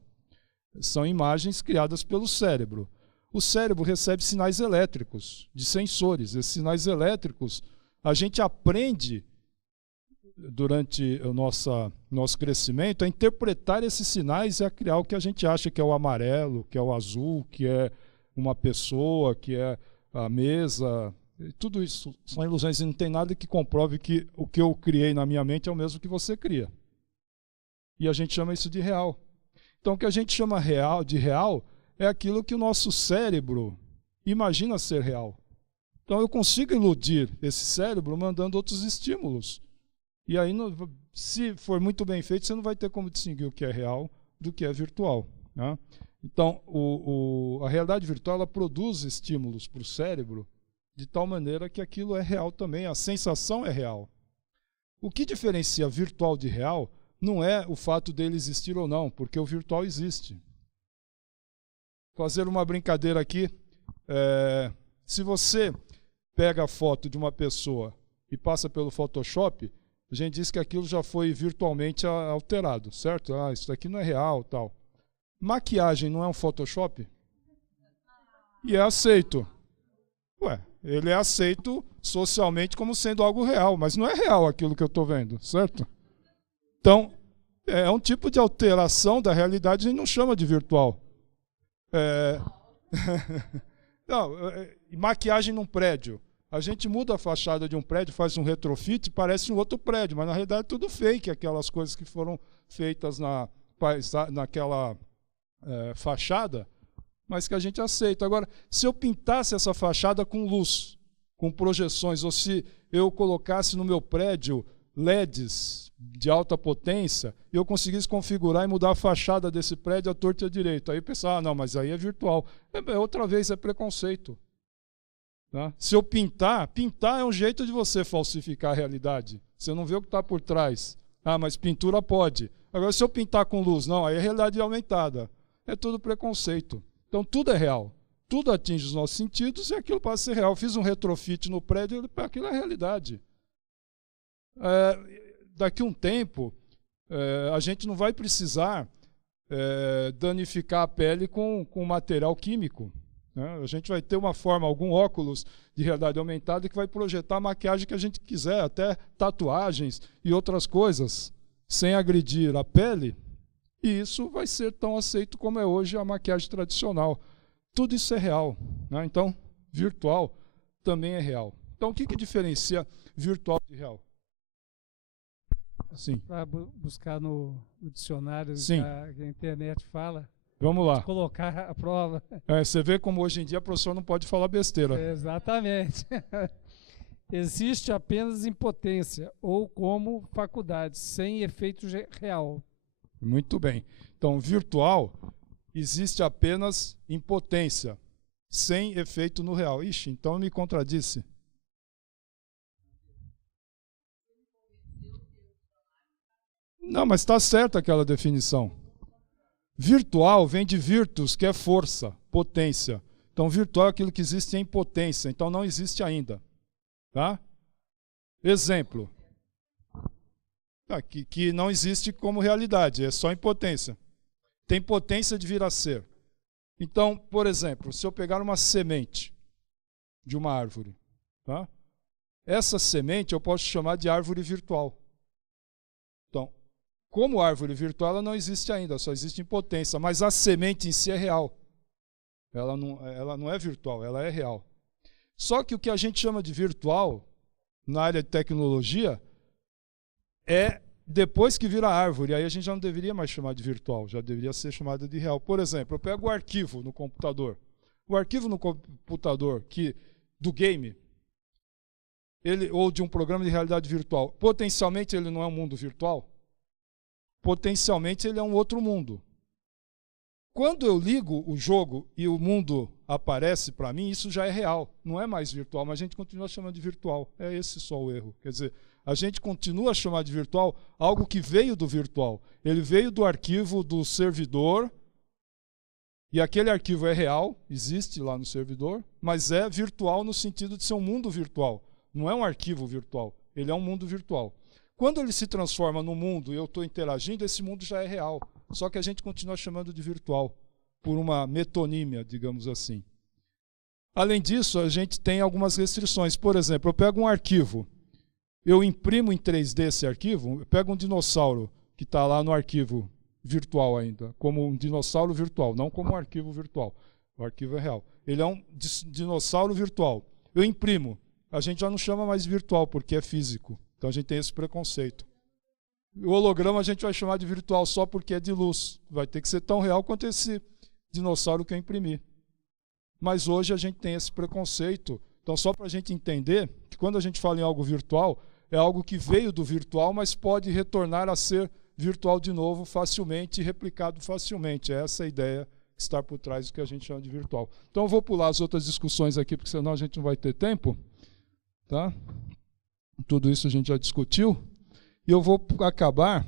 São imagens criadas pelo cérebro. O cérebro recebe sinais elétricos de sensores. Esses sinais elétricos a gente aprende durante o nosso crescimento a interpretar esses sinais e a criar o que a gente acha que é o amarelo, que é o azul, que é uma pessoa, que é a mesa. Tudo isso são ilusões e não tem nada que comprove que o que eu criei na minha mente é o mesmo que você cria. E a gente chama isso de real. Então o que a gente chama de real é aquilo que o nosso cérebro imagina ser real. Então eu consigo iludir esse cérebro mandando outros estímulos. E aí, se for muito bem feito, você não vai ter como distinguir o que é real do que é virtual, né? Então, a realidade virtual ela produz estímulos para o cérebro de tal maneira que aquilo é real também, a sensação é real. O que diferencia virtual de real não é o fato dele existir ou não, porque o virtual existe. Fazer uma brincadeira aqui, se você pega a foto de uma pessoa e passa pelo Photoshop, a gente diz que aquilo já foi virtualmente alterado, certo? Ah, isso daqui não é real, tal. Maquiagem não é um Photoshop? E é aceito. Ué, ele é aceito socialmente como sendo algo real, mas não é real aquilo que eu estou vendo, certo? Então, é um tipo de alteração da realidade, a gente não chama de virtual. Não, maquiagem num prédio. A gente muda a fachada de um prédio, faz um retrofit, parece um outro prédio, mas na realidade é tudo fake, aquelas coisas que foram feitas naquela fachada, mas que a gente aceita. Agora, se eu pintasse essa fachada com luz, com projeções, ou se eu colocasse no meu prédio LEDs de alta potência, e eu conseguisse configurar e mudar a fachada desse prédio à torta e à direita, aí eu pensava, não, mas aí é virtual. Outra vez é preconceito. Se eu pintar é um jeito de você falsificar a realidade. Você não vê o que está por trás. Ah, mas pintura pode. Agora, se eu pintar com luz, não, aí é realidade aumentada. É tudo preconceito. Então, tudo é real. Tudo atinge os nossos sentidos e aquilo pode ser real. Eu fiz um retrofit no prédio, aquilo é realidade. Daqui a um tempo, a gente não vai precisar danificar a pele com material químico. A gente vai ter algum óculos de realidade aumentada que vai projetar a maquiagem que a gente quiser, até tatuagens e outras coisas, sem agredir a pele, e isso vai ser tão aceito como é hoje a maquiagem tradicional. Tudo isso é real, né? Então, virtual também é real. Então, o que diferencia virtual de real? Sim. para buscar no dicionário Sim. que a internet fala, Vamos lá. colocar a prova. Você vê como hoje em dia o professor não pode falar besteira. Exatamente. Existe apenas impotência ou como faculdade, sem efeito real. Muito bem. Então, virtual, existe apenas impotência, sem efeito no real. Ixi, então eu me contradisse. Não, mas está certa aquela definição. Virtual vem de virtus, que é força, potência. Então, virtual é aquilo que existe em potência, então não existe ainda. Tá? Exemplo. Que não existe como realidade, é só em potência. Tem potência de vir a ser. Então, por exemplo, se eu pegar uma semente de uma árvore, tá? Essa semente eu posso chamar de árvore virtual. Então, como árvore virtual, ela não existe ainda, só existe em potência, mas a semente em si é real. Ela não é virtual, ela é real. Só que o que a gente chama de virtual, na área de tecnologia, é depois que vira árvore, aí a gente já não deveria mais chamar de virtual, já deveria ser chamada de real. Por exemplo, eu pego o arquivo no computador. O arquivo no computador do game, ou de um programa de realidade virtual, potencialmente ele não é um mundo virtual? Potencialmente ele é um outro mundo. Quando eu ligo o jogo e o mundo aparece para mim, isso já é real, não é mais virtual, mas a gente continua chamando de virtual. É esse só o erro. Quer dizer, a gente continua a chamar de virtual algo que veio do virtual. Ele veio do arquivo do servidor, e aquele arquivo é real, existe lá no servidor, mas é virtual no sentido de ser um mundo virtual. Não é um arquivo virtual, ele é um mundo virtual. Quando ele se transforma no mundo e eu estou interagindo, esse mundo já é real. Só que a gente continua chamando de virtual, por uma metonímia, digamos assim. Além disso, a gente tem algumas restrições. Por exemplo, eu pego um arquivo, eu imprimo em 3D esse arquivo, eu pego um dinossauro que está lá no arquivo virtual ainda, como um dinossauro virtual, não como um arquivo virtual. O arquivo é real. Ele é um dinossauro virtual. Eu imprimo. A gente já não chama mais de virtual, porque é físico. Então a gente tem esse preconceito. O holograma a gente vai chamar de virtual só porque é de luz. Vai ter que ser tão real quanto esse dinossauro que eu imprimi. Mas hoje a gente tem esse preconceito. Então, só para a gente entender que quando a gente fala em algo virtual, é algo que veio do virtual, mas pode retornar a ser virtual de novo facilmente e replicado facilmente. É essa a ideia que está por trás do que a gente chama de virtual. Então, eu vou pular as outras discussões aqui, porque senão a gente não vai ter tempo. Tá? Tudo isso a gente já discutiu. E eu vou acabar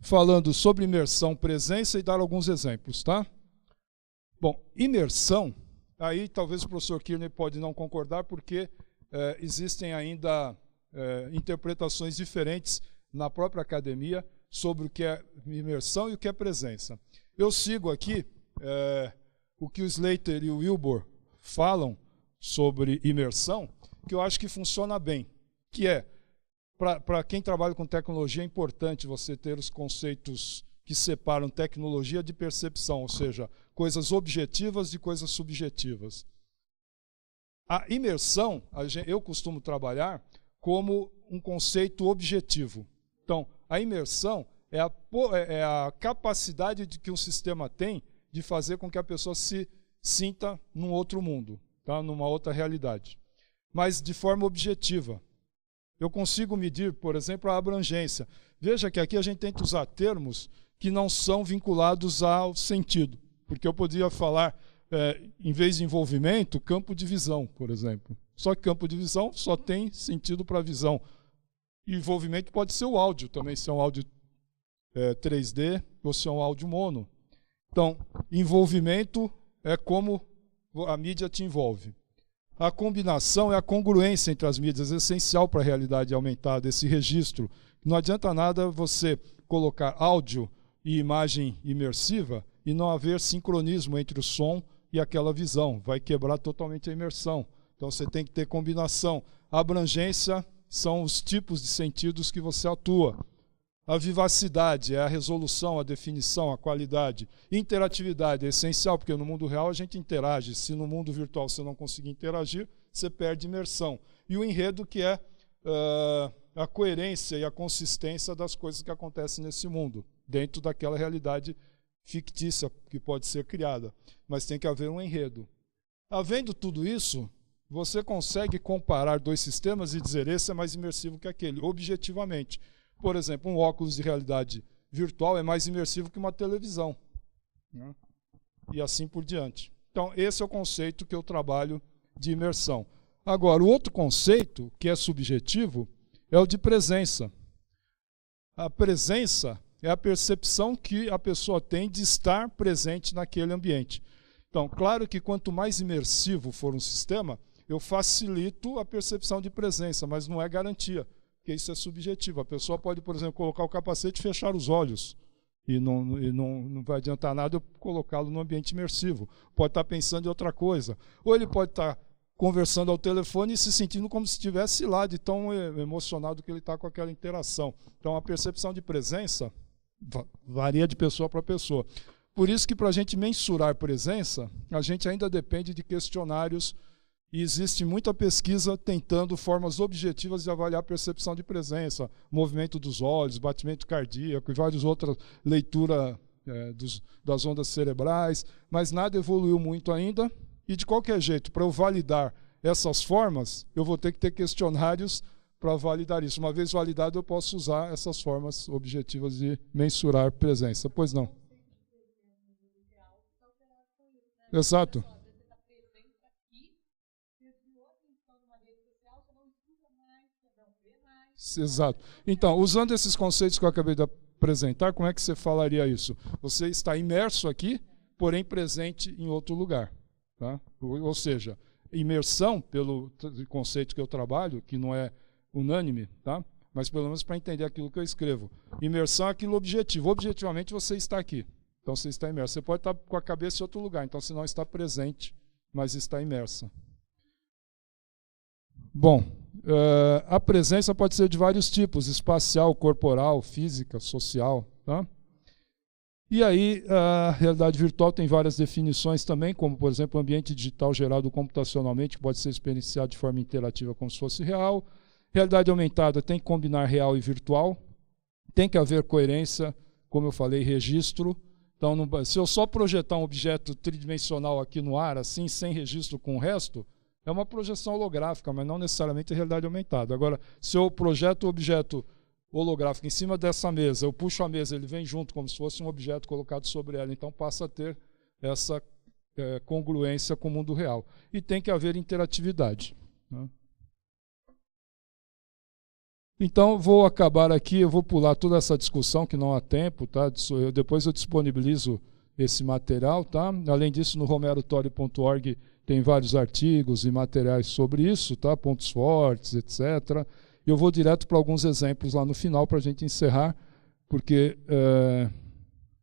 falando sobre imersão, presença e dar alguns exemplos, tá? Bom, imersão, aí talvez o professor Kirner pode não concordar, porque existem ainda interpretações diferentes na própria academia sobre o que é imersão e o que é presença. Eu sigo aqui o que o Slater e o Wilbur falam sobre imersão, que eu acho que funciona bem, que é, para quem trabalha com tecnologia, é importante você ter os conceitos que separam tecnologia de percepção, ou seja, coisas objetivas e coisas subjetivas. A imersão, eu costumo trabalhar como um conceito objetivo. Então, a imersão é a capacidade que um sistema tem de fazer com que a pessoa se sinta num outro mundo, tá? Numa outra realidade, mas de forma objetiva. Eu consigo medir, por exemplo, a abrangência. Veja que aqui a gente tenta usar termos que não são vinculados ao sentido, porque eu poderia falar, em vez de envolvimento, campo de visão, por exemplo. Só que campo de visão só tem sentido para a visão. E envolvimento pode ser o áudio também, se é um áudio 3D ou se é um áudio mono. Então, envolvimento é como a mídia te envolve. A combinação é a congruência entre as mídias, é essencial para a realidade aumentada, esse registro. Não adianta nada você colocar áudio e imagem imersiva e não haver sincronismo entre o som e aquela visão. Vai quebrar totalmente a imersão. Então você tem que ter combinação. A abrangência são os tipos de sentidos que você atua. A vivacidade é a resolução, a definição, a qualidade. Interatividade é essencial, porque no mundo real a gente interage. Se no mundo virtual você não conseguir interagir, você perde imersão. E o enredo, que é a coerência e a consistência das coisas que acontecem nesse mundo, dentro daquela realidade fictícia que pode ser criada. Mas tem que haver um enredo. Havendo tudo isso, você consegue comparar dois sistemas e dizer esse é mais imersivo que aquele, objetivamente. Por exemplo, um óculos de realidade virtual é mais imersivo que uma televisão, né? E assim por diante. Então, esse é o conceito que eu trabalho de imersão. Agora, o outro conceito, que é subjetivo, é o de presença. A presença é a percepção que a pessoa tem de estar presente naquele ambiente. Então, claro que quanto mais imersivo for um sistema, eu facilito a percepção de presença, mas não é garantia, porque isso é subjetivo. A pessoa pode, por exemplo, colocar o capacete e fechar os olhos, e não vai adiantar nada eu colocá-lo no ambiente imersivo. Pode estar pensando em outra coisa. Ou ele pode estar conversando ao telefone e se sentindo como se estivesse lá, de tão emocionado que ele está com aquela interação. Então, a percepção de presença varia de pessoa para pessoa. Por isso que, para a gente mensurar presença, a gente ainda depende de questionários, e existe muita pesquisa tentando formas objetivas de avaliar a percepção de presença, movimento dos olhos, batimento cardíaco e várias outras leituras das ondas cerebrais, mas nada evoluiu muito ainda, e de qualquer jeito, para eu validar essas formas, eu vou ter que ter questionários para validar isso. Uma vez validado, eu posso usar essas formas objetivas de mensurar presença. Pois não? Exato. Exato. Então, usando esses conceitos que eu acabei de apresentar, como é que você falaria isso? Você está imerso aqui, porém presente em outro lugar. Tá? Ou seja, imersão, pelo conceito que eu trabalho, que não é unânime, tá? Mas pelo menos para entender aquilo que eu escrevo. Imersão é aquilo objetivo. Objetivamente você está aqui. Então você está imerso. Você pode estar com a cabeça em outro lugar, então você não está presente, mas está imersa. Bom, a presença pode ser de vários tipos, espacial, corporal, física, social. Tá? E aí, a realidade virtual tem várias definições também, como, por exemplo, ambiente digital gerado computacionalmente, que pode ser experienciado de forma interativa como se fosse real. Realidade aumentada tem que combinar real e virtual. Tem que haver coerência, como eu falei, registro. Então, se eu só projetar um objeto tridimensional aqui no ar, assim, sem registro com o resto, é uma projeção holográfica, mas não necessariamente é realidade aumentada. Agora, se eu projeto o objeto holográfico em cima dessa mesa, eu puxo a mesa, ele vem junto, como se fosse um objeto colocado sobre ela, então passa a ter essa congruência com o mundo real. E tem que haver interatividade. Né? Então, vou acabar aqui, eu vou pular toda essa discussão, que não há tempo, tá? Depois eu disponibilizo esse material. Tá? Além disso, no romerotori.org tem vários artigos e materiais sobre isso, tá? Pontos fortes, etc. Eu vou direto para alguns exemplos lá no final para a gente encerrar, porque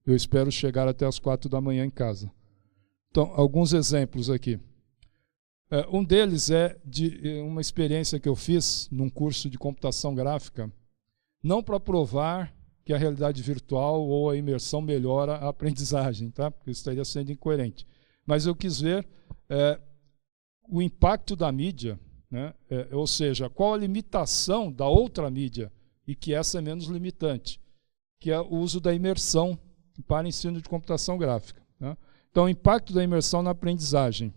eu espero chegar até as 4 da manhã em casa. Então, alguns exemplos aqui. Um deles é de uma experiência que eu fiz num curso de computação gráfica, não para provar que a realidade virtual ou a imersão melhora a aprendizagem, tá? Porque isso estaria sendo incoerente. Mas eu quis ver o impacto da mídia, né? Ou seja, qual a limitação da outra mídia, e que essa é menos limitante, que é o uso da imersão para ensino de computação gráfica. Né? Então, o impacto da imersão na aprendizagem.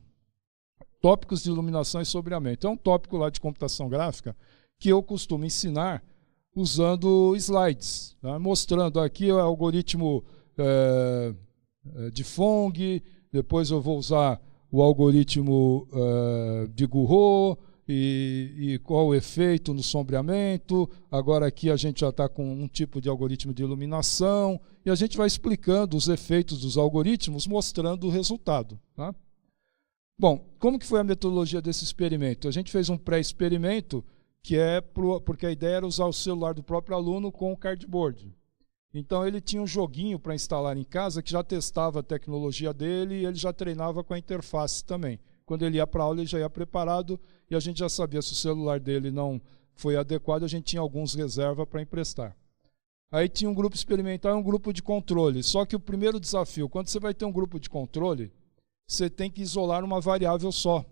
Tópicos de iluminação e sombreamento. É um tópico lá de computação gráfica que eu costumo ensinar usando slides, tá? Mostrando aqui o algoritmo de Phong, depois eu vou usar o algoritmo de Gouraud e qual o efeito no sombreamento. Agora aqui a gente já está com um tipo de algoritmo de iluminação e a gente vai explicando os efeitos dos algoritmos, mostrando o resultado. Tá? Bom, como que foi a metodologia desse experimento? A gente fez um pré-experimento que porque a ideia era usar o celular do próprio aluno com o cardboard. Então ele tinha um joguinho para instalar em casa que já testava a tecnologia dele e ele já treinava com a interface também. Quando ele ia para a aula ele já ia preparado e a gente já sabia se o celular dele não foi adequado, a gente tinha alguns reserva para emprestar. Aí tinha um grupo experimental e um grupo de controle. Só que o primeiro desafio, quando você vai ter um grupo de controle, você tem que isolar uma variável só.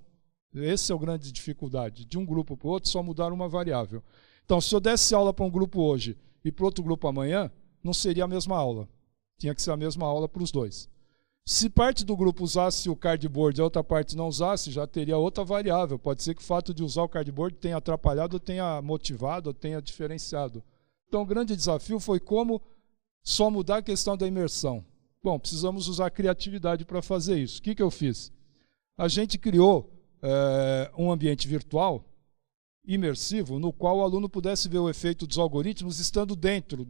Essa é a grande dificuldade. De um grupo para o outro, só mudar uma variável. Então, se eu desse aula para um grupo hoje e para outro grupo amanhã, não seria a mesma aula. Tinha que ser a mesma aula para os dois. Se parte do grupo usasse o cardboard e a outra parte não usasse, já teria outra variável. Pode ser que o fato de usar o cardboard tenha atrapalhado, ou tenha motivado, ou tenha diferenciado. Então, o grande desafio foi como só mudar a questão da imersão. Bom, precisamos usar a criatividade para fazer isso. O que eu fiz? A gente criou um ambiente virtual imersivo, no qual o aluno pudesse ver o efeito dos algoritmos estando dentro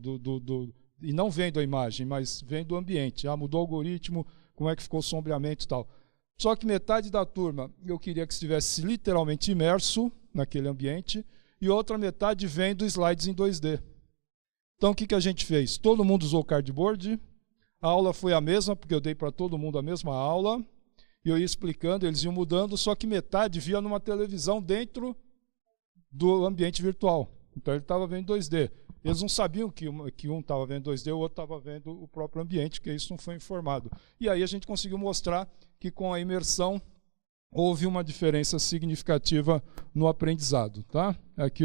e não vendo a imagem, mas vendo o ambiente. Mudou o algoritmo, como é que ficou o sombreamento e tal. Só que metade da turma eu queria que estivesse literalmente imerso naquele ambiente e outra metade vendo slides em 2D. Então o que a gente fez? Todo mundo usou o cardboard, a aula foi a mesma, porque eu dei para todo mundo a mesma aula, e eu ia explicando, eles iam mudando, só que metade via numa televisão dentro do ambiente virtual. Então ele estava vendo 2D. Eles não sabiam que um estava vendo 2D, o outro estava vendo o próprio ambiente, que isso não foi informado. E aí a gente conseguiu mostrar que com a imersão houve uma diferença significativa no aprendizado. Tá? Aqui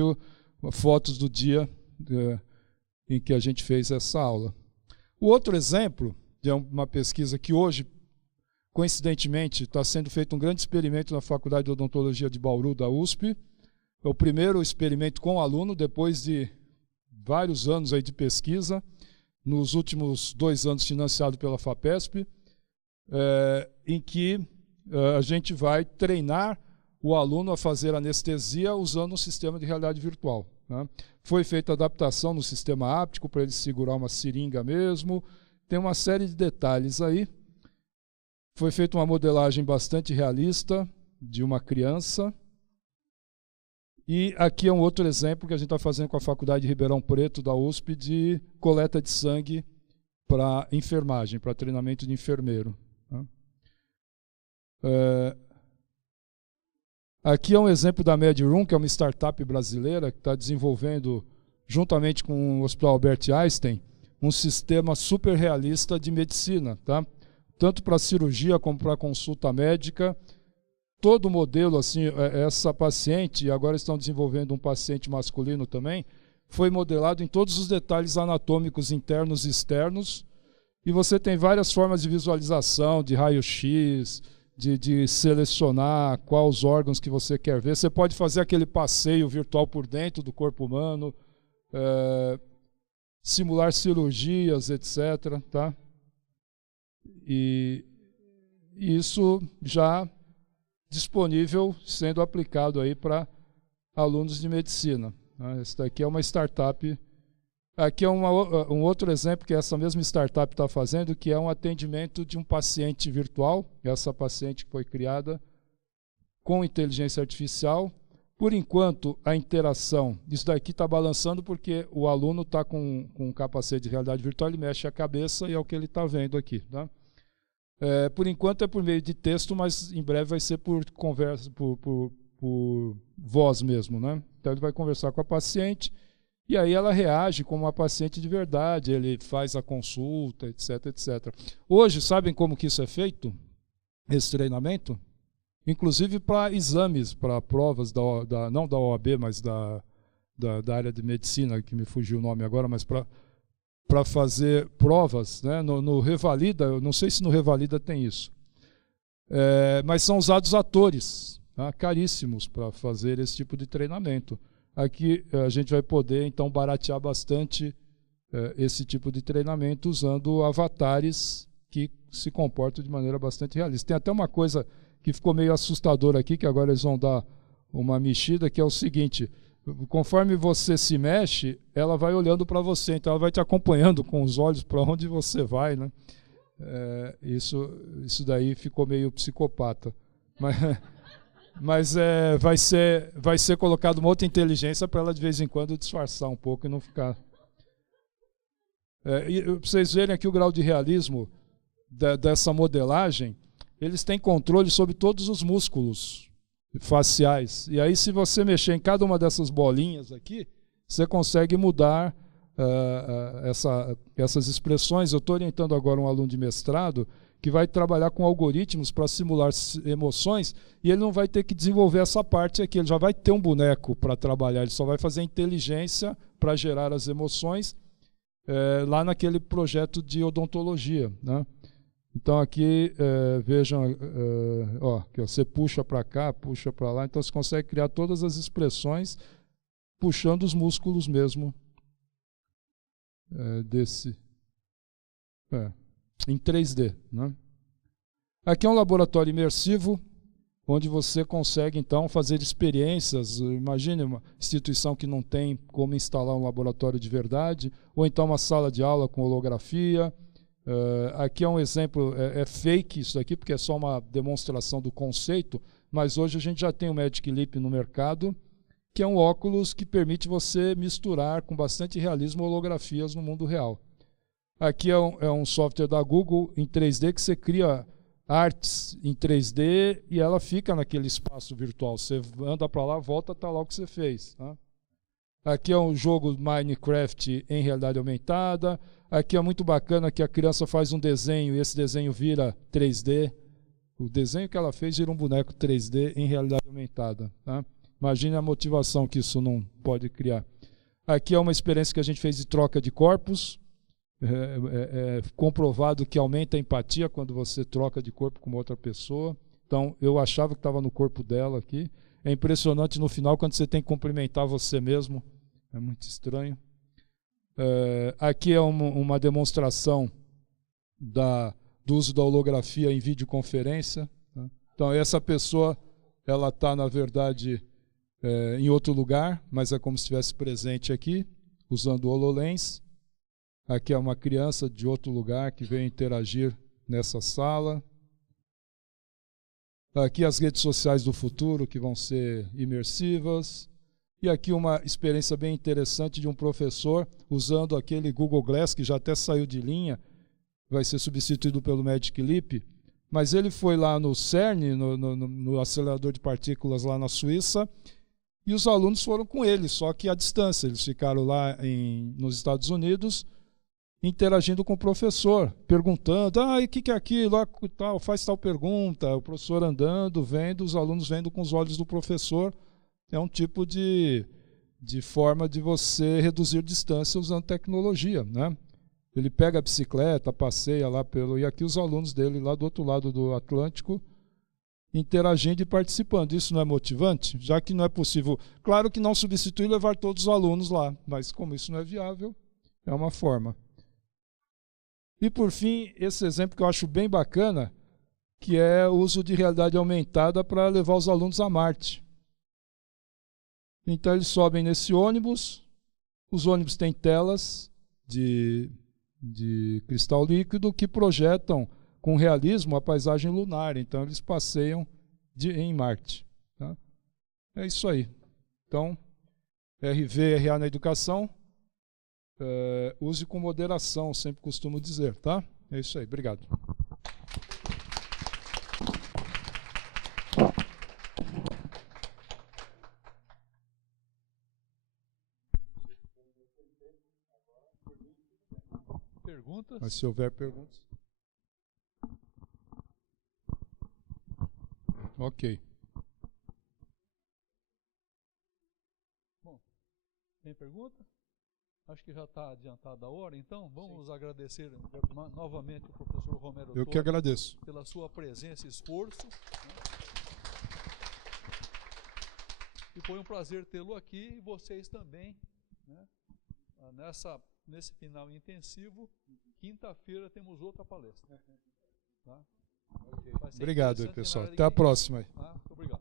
fotos do dia em que a gente fez essa aula. O outro exemplo é uma pesquisa que hoje, coincidentemente, está sendo feito um grande experimento na Faculdade de Odontologia de Bauru, da USP. É o primeiro experimento com aluno, depois de vários anos aí de pesquisa, nos últimos 2 anos financiado pela FAPESP, em que a gente vai treinar o aluno a fazer anestesia usando um sistema de realidade virtual. Né? Foi feita adaptação no sistema áptico para ele segurar uma seringa mesmo, tem uma série de detalhes aí. Foi feita uma modelagem bastante realista de uma criança. E aqui é um outro exemplo que a gente está fazendo com a Faculdade de Ribeirão Preto, da USP, de coleta de sangue para enfermagem, para treinamento de enfermeiro. Aqui é um exemplo da MedRoom, que é uma startup brasileira que está desenvolvendo, juntamente com o Hospital Albert Einstein, um sistema super realista de medicina, tá? Tanto para cirurgia como para consulta médica. Todo o modelo, assim, essa paciente, e agora estão desenvolvendo um paciente masculino também, foi modelado em todos os detalhes anatômicos internos e externos, e você tem várias formas de visualização, de raio-x, de selecionar quais órgãos que você quer ver. Você pode fazer aquele passeio virtual por dentro do corpo humano, simular cirurgias, etc. Tá? E isso já disponível, sendo aplicado aí para alunos de medicina. Esse daqui é uma startup. Aqui é um outro exemplo que essa mesma startup está fazendo, que é um atendimento de um paciente virtual. Essa paciente que foi criada com inteligência artificial. Por enquanto, a interação, isso daqui está balançando porque o aluno está com um capacete de realidade virtual, ele mexe a cabeça e é o que ele está vendo aqui. Tá? Por enquanto é por meio de texto, mas em breve vai ser por conversa, por voz mesmo. Né? Então ele vai conversar com a paciente e aí ela reage como uma paciente de verdade, ele faz a consulta, etc, etc. Hoje, sabem como que isso é feito? Esse treinamento? Inclusive para exames, para provas, não da OAB, mas da área de medicina, que me fugiu o nome agora, mas para fazer provas, né? No Revalida, eu não sei se no Revalida tem isso, mas são usados atores, tá? Caríssimos para fazer esse tipo de treinamento. Aqui a gente vai poder, então, baratear bastante esse tipo de treinamento usando avatares que se comportam de maneira bastante realista. Tem até uma coisa que ficou meio assustadora aqui, que agora eles vão dar uma mexida, que é o seguinte: conforme você se mexe, ela vai olhando para você, então ela vai te acompanhando com os olhos para onde você vai, né? Isso daí ficou meio psicopata. Mas vai ser colocado uma outra inteligência para ela de vez em quando disfarçar um pouco e não ficar... para vocês verem aqui o grau de realismo dessa modelagem, eles têm controle sobre todos os músculos faciais. E aí, se você mexer em cada uma dessas bolinhas aqui, você consegue mudar essas expressões. Eu estou orientando agora um aluno de mestrado que vai trabalhar com algoritmos para simular emoções, e ele não vai ter que desenvolver essa parte aqui, ele já vai ter um boneco para trabalhar, ele só vai fazer inteligência para gerar as emoções lá naquele projeto de odontologia, né? Então aqui, vejam, que você puxa para cá, puxa para lá, então você consegue criar todas as expressões puxando os músculos mesmo em 3D, né? Aqui é um laboratório imersivo, onde você consegue, então, fazer experiências. Imagine uma instituição que não tem como instalar um laboratório de verdade, ou então uma sala de aula com holografia. Aqui é um exemplo, é fake isso aqui, porque é só uma demonstração do conceito, mas hoje a gente já tem o Magic Leap no mercado, que é um óculos que permite você misturar com bastante realismo holografias no mundo real. Aqui é um software da Google em 3D que você cria artes em 3D e ela fica naquele espaço virtual. Você anda para lá, volta, está lá o que você fez, tá? Aqui é um jogo Minecraft em realidade aumentada. Aqui é muito bacana que a criança faz um desenho e esse desenho vira 3D. O desenho que ela fez vira um boneco 3D em realidade aumentada, tá? Imagine a motivação que isso não pode criar. Aqui é uma experiência que a gente fez de troca de corpos. É comprovado que aumenta a empatia quando você troca de corpo com uma outra pessoa. Então, eu achava que estava no corpo dela aqui. É impressionante no final quando você tem que cumprimentar você mesmo. É muito estranho. Aqui é uma demonstração do uso da holografia em videoconferência, né? Então, essa pessoa ela está, na verdade, em outro lugar, mas é como se estivesse presente aqui, usando o HoloLens. Aqui é uma criança de outro lugar que veio interagir nessa sala. Aqui as redes sociais do futuro, que vão ser imersivas. E aqui uma experiência bem interessante de um professor usando aquele Google Glass, que já até saiu de linha, vai ser substituído pelo Magic Leap. Mas ele foi lá no CERN, no acelerador de partículas lá na Suíça, e os alunos foram com ele, só que à distância. Eles ficaram lá nos Estados Unidos, interagindo com o professor, perguntando, e o que é aquilo, tal, faz tal pergunta, o professor andando, vendo, os alunos vendo com os olhos do professor. É um tipo de forma de você reduzir distância usando tecnologia, né? Ele pega a bicicleta, passeia lá e aqui os alunos dele lá do outro lado do Atlântico interagindo e participando. Isso não é motivante? Já que não é possível, claro que não substitui levar todos os alunos lá, mas como isso não é viável, é uma forma. E por fim, esse exemplo que eu acho bem bacana, que é o uso de realidade aumentada para levar os alunos a Marte. Então eles sobem nesse ônibus, os ônibus têm telas de cristal líquido que projetam com realismo a paisagem lunar, então eles passeiam em Marte, tá? É isso aí. Então, RA na educação, use com moderação, sempre costumo dizer, tá? É isso aí, obrigado. Perguntas? Mas se houver perguntas. Ok. Bom, tem pergunta? Acho que já está adiantada a hora, então vamos agradecer novamente ao professor Romero Eu que Torre agradeço. pela sua presença e esforço, né? E foi um prazer tê-lo aqui e vocês também, né? Nesse final intensivo, quinta-feira temos outra palestra. Tá? Obrigado, pessoal. na área de Até a games. próxima. Tá? Muito obrigado.